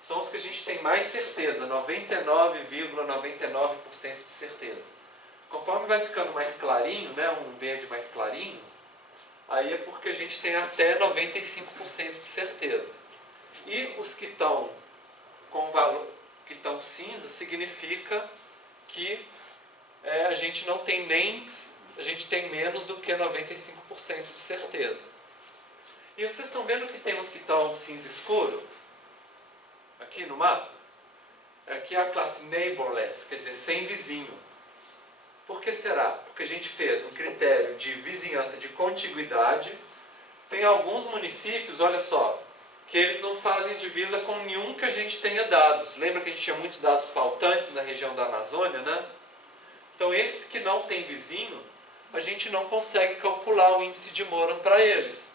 são os que a gente tem mais certeza, 99,99% de certeza. Conforme vai ficando mais clarinho, né, um verde mais clarinho, aí é porque a gente tem até 95% de certeza. E os que estão com valor, que estão cinza, significa que a gente não tem a gente tem menos do que 95% de certeza. E vocês estão vendo que tem uns que estão cinza escuro? Aqui no mapa? Aqui é a classe neighborless, quer dizer, sem vizinho. Por que será? Porque a gente fez um critério de vizinhança de contiguidade. Tem alguns municípios, olha só, que eles não fazem divisa com nenhum que a gente tenha dados. Lembra que a gente tinha muitos dados faltantes na região da Amazônia, né? Então esses que não têm vizinho, a gente não consegue calcular o índice de Moran para eles.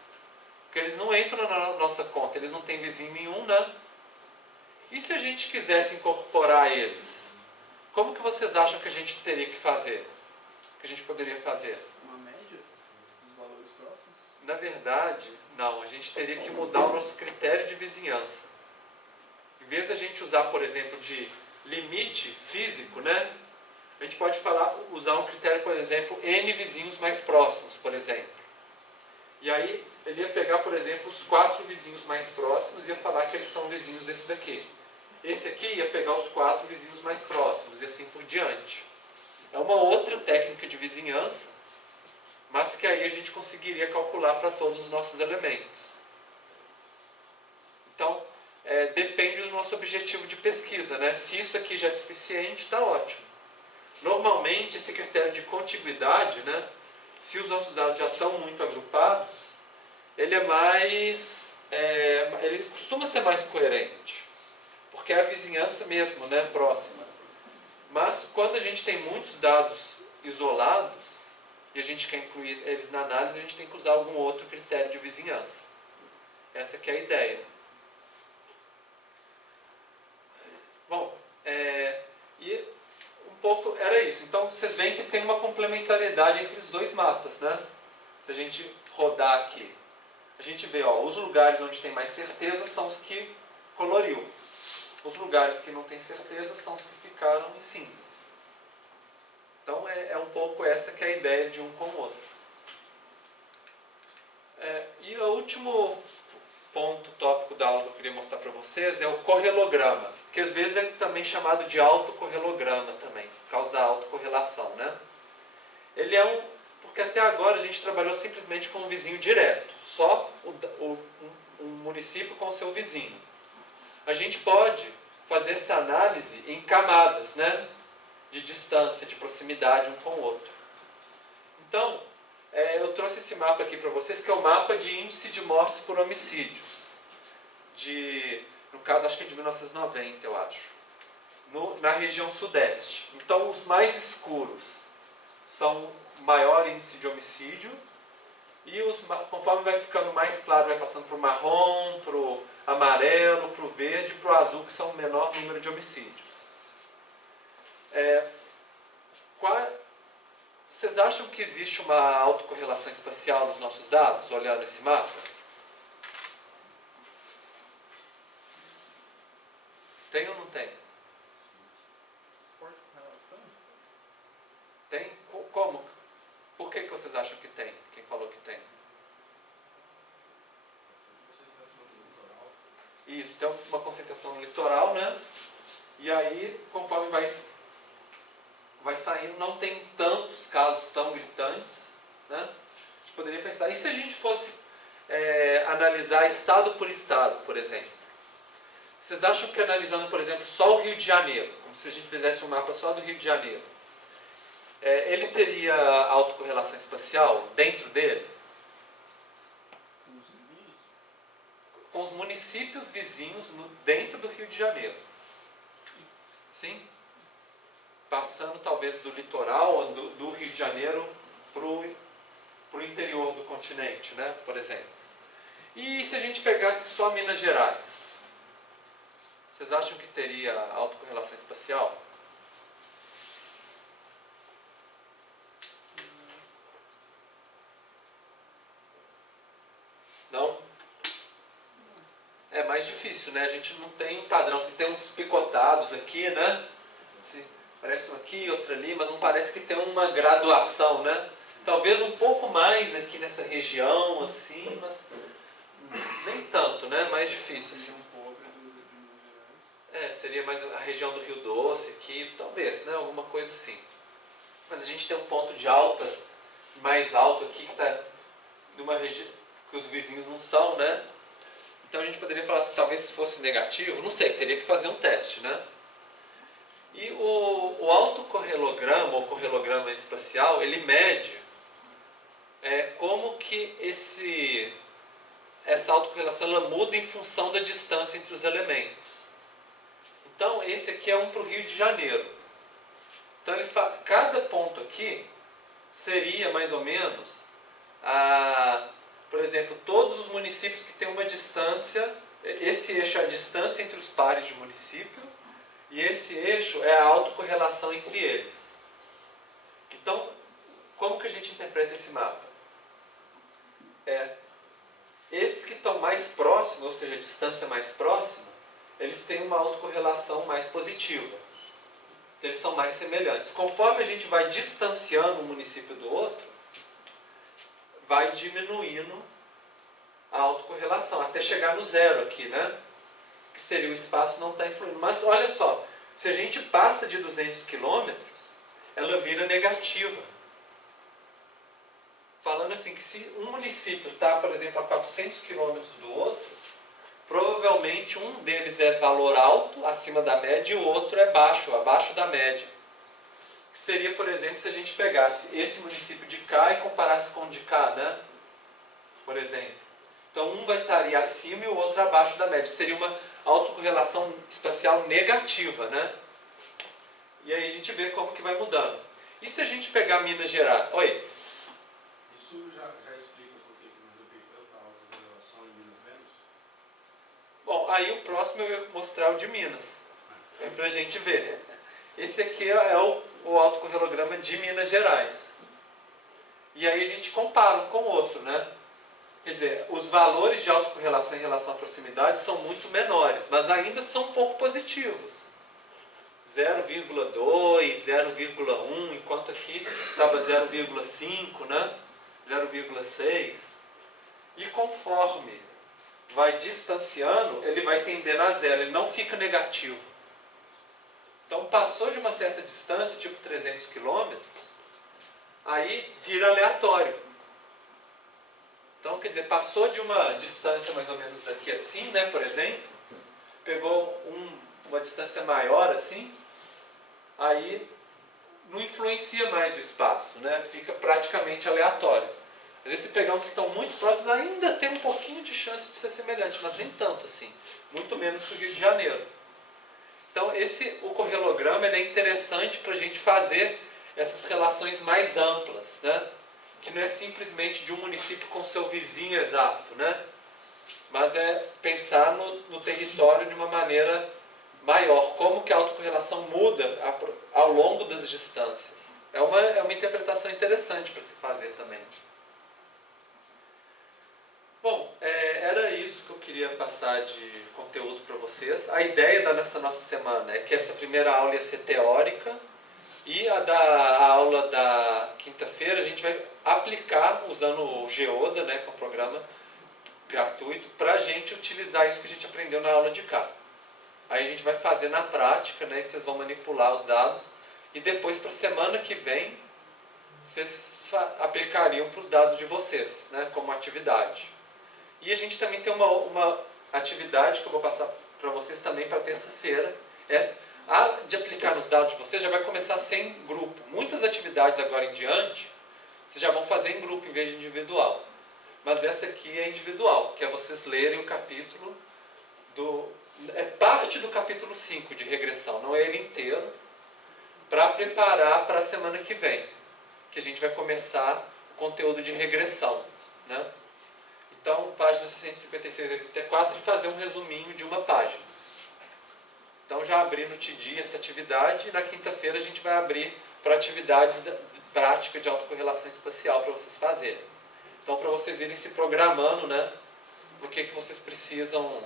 Porque eles não entram na nossa conta, eles não têm vizinho nenhum, né? E se a gente quisesse incorporar eles? Como que vocês acham que a gente teria que fazer? Que a gente poderia fazer? Uma média dos valores próximos? Na verdade, não. A gente teria que mudar o nosso critério de vizinhança. Em vez da gente usar, por exemplo, de limite físico, né? A gente pode usar um critério, por exemplo, N vizinhos mais próximos, por exemplo. E aí, ele ia pegar, por exemplo, os 4 vizinhos mais próximos e ia falar que eles são vizinhos desse daqui. Esse aqui ia pegar os 4 vizinhos mais próximos e assim por diante. É uma outra técnica de vizinhança, mas que aí a gente conseguiria calcular para todos os nossos elementos. Então, depende do nosso objetivo de pesquisa, né? Se isso aqui já é suficiente, está ótimo. Normalmente, esse critério de contiguidade, né? Se os nossos dados já estão muito agrupados, ele ele costuma ser mais coerente. Porque é a vizinhança mesmo, né, próxima. Mas quando a gente tem muitos dados isolados e a gente quer incluir eles na análise, a gente tem que usar algum outro critério de vizinhança. Essa que é a ideia. Bom, e um pouco era isso. Então vocês veem que tem uma complementariedade entre os dois mapas, né? Se a gente rodar aqui, a gente vê, ó, os lugares onde tem mais certeza são os que coloriu. Os lugares que não tem certeza são os que ficaram em cinza. Então é um pouco essa que é a ideia de um com o outro. E o último ponto tópico da aula que eu queria mostrar para vocês é o correlograma, que às vezes é também chamado de autocorrelograma também, por causa da autocorrelação, né? Ele é porque até agora a gente trabalhou simplesmente com um vizinho direto, só um município com o seu vizinho. A gente pode fazer essa análise em camadas, né? De distância, de proximidade um com o outro. Então, eu trouxe esse mapa aqui para vocês, que é o mapa de índice de mortes por homicídio. No caso, acho que é de 1990, eu acho. Na região sudeste. Então, os mais escuros são maior índice de homicídio. E conforme vai ficando mais claro, vai passando para o marrom, para o amarelo, para o verde e para o azul, que são o menor número de homicídios. Vocês acham que existe uma autocorrelação espacial dos nossos dados, olhando esse mapa? Tem ou não tem? Forte correlação? Tem? Como? Por que vocês acham que tem? Quem falou que tem? Isso, tem uma concentração no litoral, né? E aí, conforme vai saindo, não tem tantos casos tão gritantes, né? A gente poderia pensar, e se a gente fosse analisar estado por estado, por exemplo? Vocês acham que analisando, por exemplo, só o Rio de Janeiro, como se a gente fizesse um mapa só do Rio de Janeiro, ele teria autocorrelação espacial dentro dele? Com os vizinhos? Com os municípios vizinhos dentro do Rio de Janeiro. Sim? Passando talvez do litoral, do Rio de Janeiro para o interior do continente, né? Por exemplo. E se a gente pegasse só Minas Gerais? Vocês acham que teria autocorrelação espacial? Não? É mais difícil, né? A gente não tem um padrão. Se tem uns picotados aqui, né? Parece um aqui, outro ali, mas não parece que tem uma graduação, né? Talvez um pouco mais aqui nessa região, assim, mas nem tanto, né? Mais difícil, assim. Pobre de Minas Gerais. Seria mais a região do Rio Doce aqui, talvez, né? Alguma coisa assim. Mas a gente tem um ponto de alta, mais alto aqui, que está numa região que os vizinhos não são, né? Então a gente poderia falar assim, talvez se fosse negativo, não sei, teria que fazer um teste, né? E o autocorrelograma, ou correlograma espacial, ele mede como que essa autocorrelação ela muda em função da distância entre os elementos. Então esse aqui é um para o Rio de Janeiro. Então cada ponto aqui seria mais ou menos, por exemplo, todos os municípios que têm uma distância, esse eixo é a distância entre os pares de município, e esse eixo é a autocorrelação entre eles. Então, como que a gente interpreta esse mapa? Esses que estão mais próximos, ou seja, a distância mais próxima, eles têm uma autocorrelação mais positiva. Eles são mais semelhantes. Conforme a gente vai distanciando um município do outro, vai diminuindo a autocorrelação, até chegar no zero aqui, né? Que seria o espaço não está influindo. Mas olha só, se a gente passa de 200 quilômetros, ela vira negativa. Falando assim, que se um município está, por exemplo, a 400 quilômetros do outro, provavelmente um deles é valor alto, acima da média, e o outro é baixo, abaixo da média. Que seria, por exemplo, se a gente pegasse esse município de cá e comparasse com o de cá, né? Por exemplo. Então um vai estar acima e o outro abaixo da média. Seria uma autocorrelação espacial negativa, né? E aí a gente vê como que vai mudando. E se a gente pegar Minas Gerais? Oi? Isso já explica por que Minas tem tanta autocorrelação em Minas-Vênus? Bom, aí o próximo eu ia mostrar o de Minas. Pra gente ver. Esse aqui é o autocorrelograma de Minas Gerais. E aí a gente compara um com o outro, né? Quer dizer, os valores de autocorrelação em relação à proximidade são muito menores, mas ainda são um pouco positivos. 0,2, 0,1, enquanto aqui estava 0,5, né? 0,6. E conforme vai distanciando, ele vai tendendo a zero, ele não fica negativo. Então passou de uma certa distância, tipo 300 quilômetros, aí vira aleatório. Então, quer dizer, passou de uma distância mais ou menos daqui assim, né, por exemplo, pegou uma distância maior assim, aí não influencia mais o espaço, né, fica praticamente aleatório. Às vezes, se pegar uns que estão muito próximos, ainda tem um pouquinho de chance de ser semelhante, mas nem tanto assim, muito menos que o Rio de Janeiro. Então, o correlograma ele é interessante para a gente fazer essas relações mais amplas, né? Que não é simplesmente de um município com seu vizinho exato, né? Mas é pensar no território de uma maneira maior. Como que a autocorrelação muda ao longo das distâncias. É uma interpretação interessante para se fazer também. Bom, era isso que eu queria passar de conteúdo para vocês. A ideia dessa nossa semana é que essa primeira aula ia ser teórica e a aula da quinta-feira a gente vai aplicar usando o Geoda, né, que é um programa gratuito, para a gente utilizar isso que a gente aprendeu na aula de cá. Aí a gente vai fazer na prática, né, e vocês vão manipular os dados e depois para a semana que vem vocês aplicariam para os dados de vocês, né, como atividade. E a gente também tem uma atividade que eu vou passar para vocês também para terça-feira. De aplicar nos dados de vocês já vai começar a ser em grupo. Muitas atividades agora em diante, vocês já vão fazer em grupo em vez de individual. Mas essa aqui é individual, que é vocês lerem o capítulo é parte do capítulo 5 de regressão, não é ele inteiro, para preparar para a semana que vem, que a gente vai começar o conteúdo de regressão, né? Então, páginas 156 e 84 e fazer um resuminho de uma página. Então, já abri no TD essa atividade e na quinta-feira a gente vai abrir para a atividade prática de autocorrelação espacial para vocês fazerem. Então, para vocês irem se programando, né, o que vocês precisam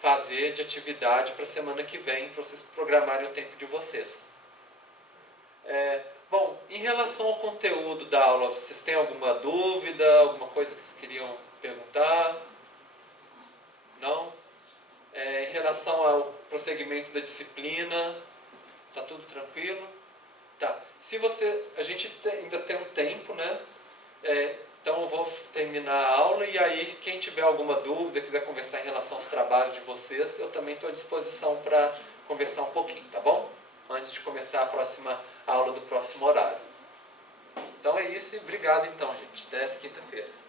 fazer de atividade para a semana que vem, para vocês programarem o tempo de vocês. Bom, em relação ao conteúdo da aula, vocês têm alguma dúvida, alguma coisa que vocês queriam perguntar? Não? Em relação ao prosseguimento da disciplina, tá tudo tranquilo? Tá. A gente ainda tem um tempo, né? Então eu vou terminar a aula e aí quem tiver alguma dúvida, quiser conversar em relação aos trabalhos de vocês, eu também estou à disposição para conversar um pouquinho, tá bom? Antes de começar a próxima aula do próximo horário. Então é isso e obrigado então, gente. Até quinta-feira.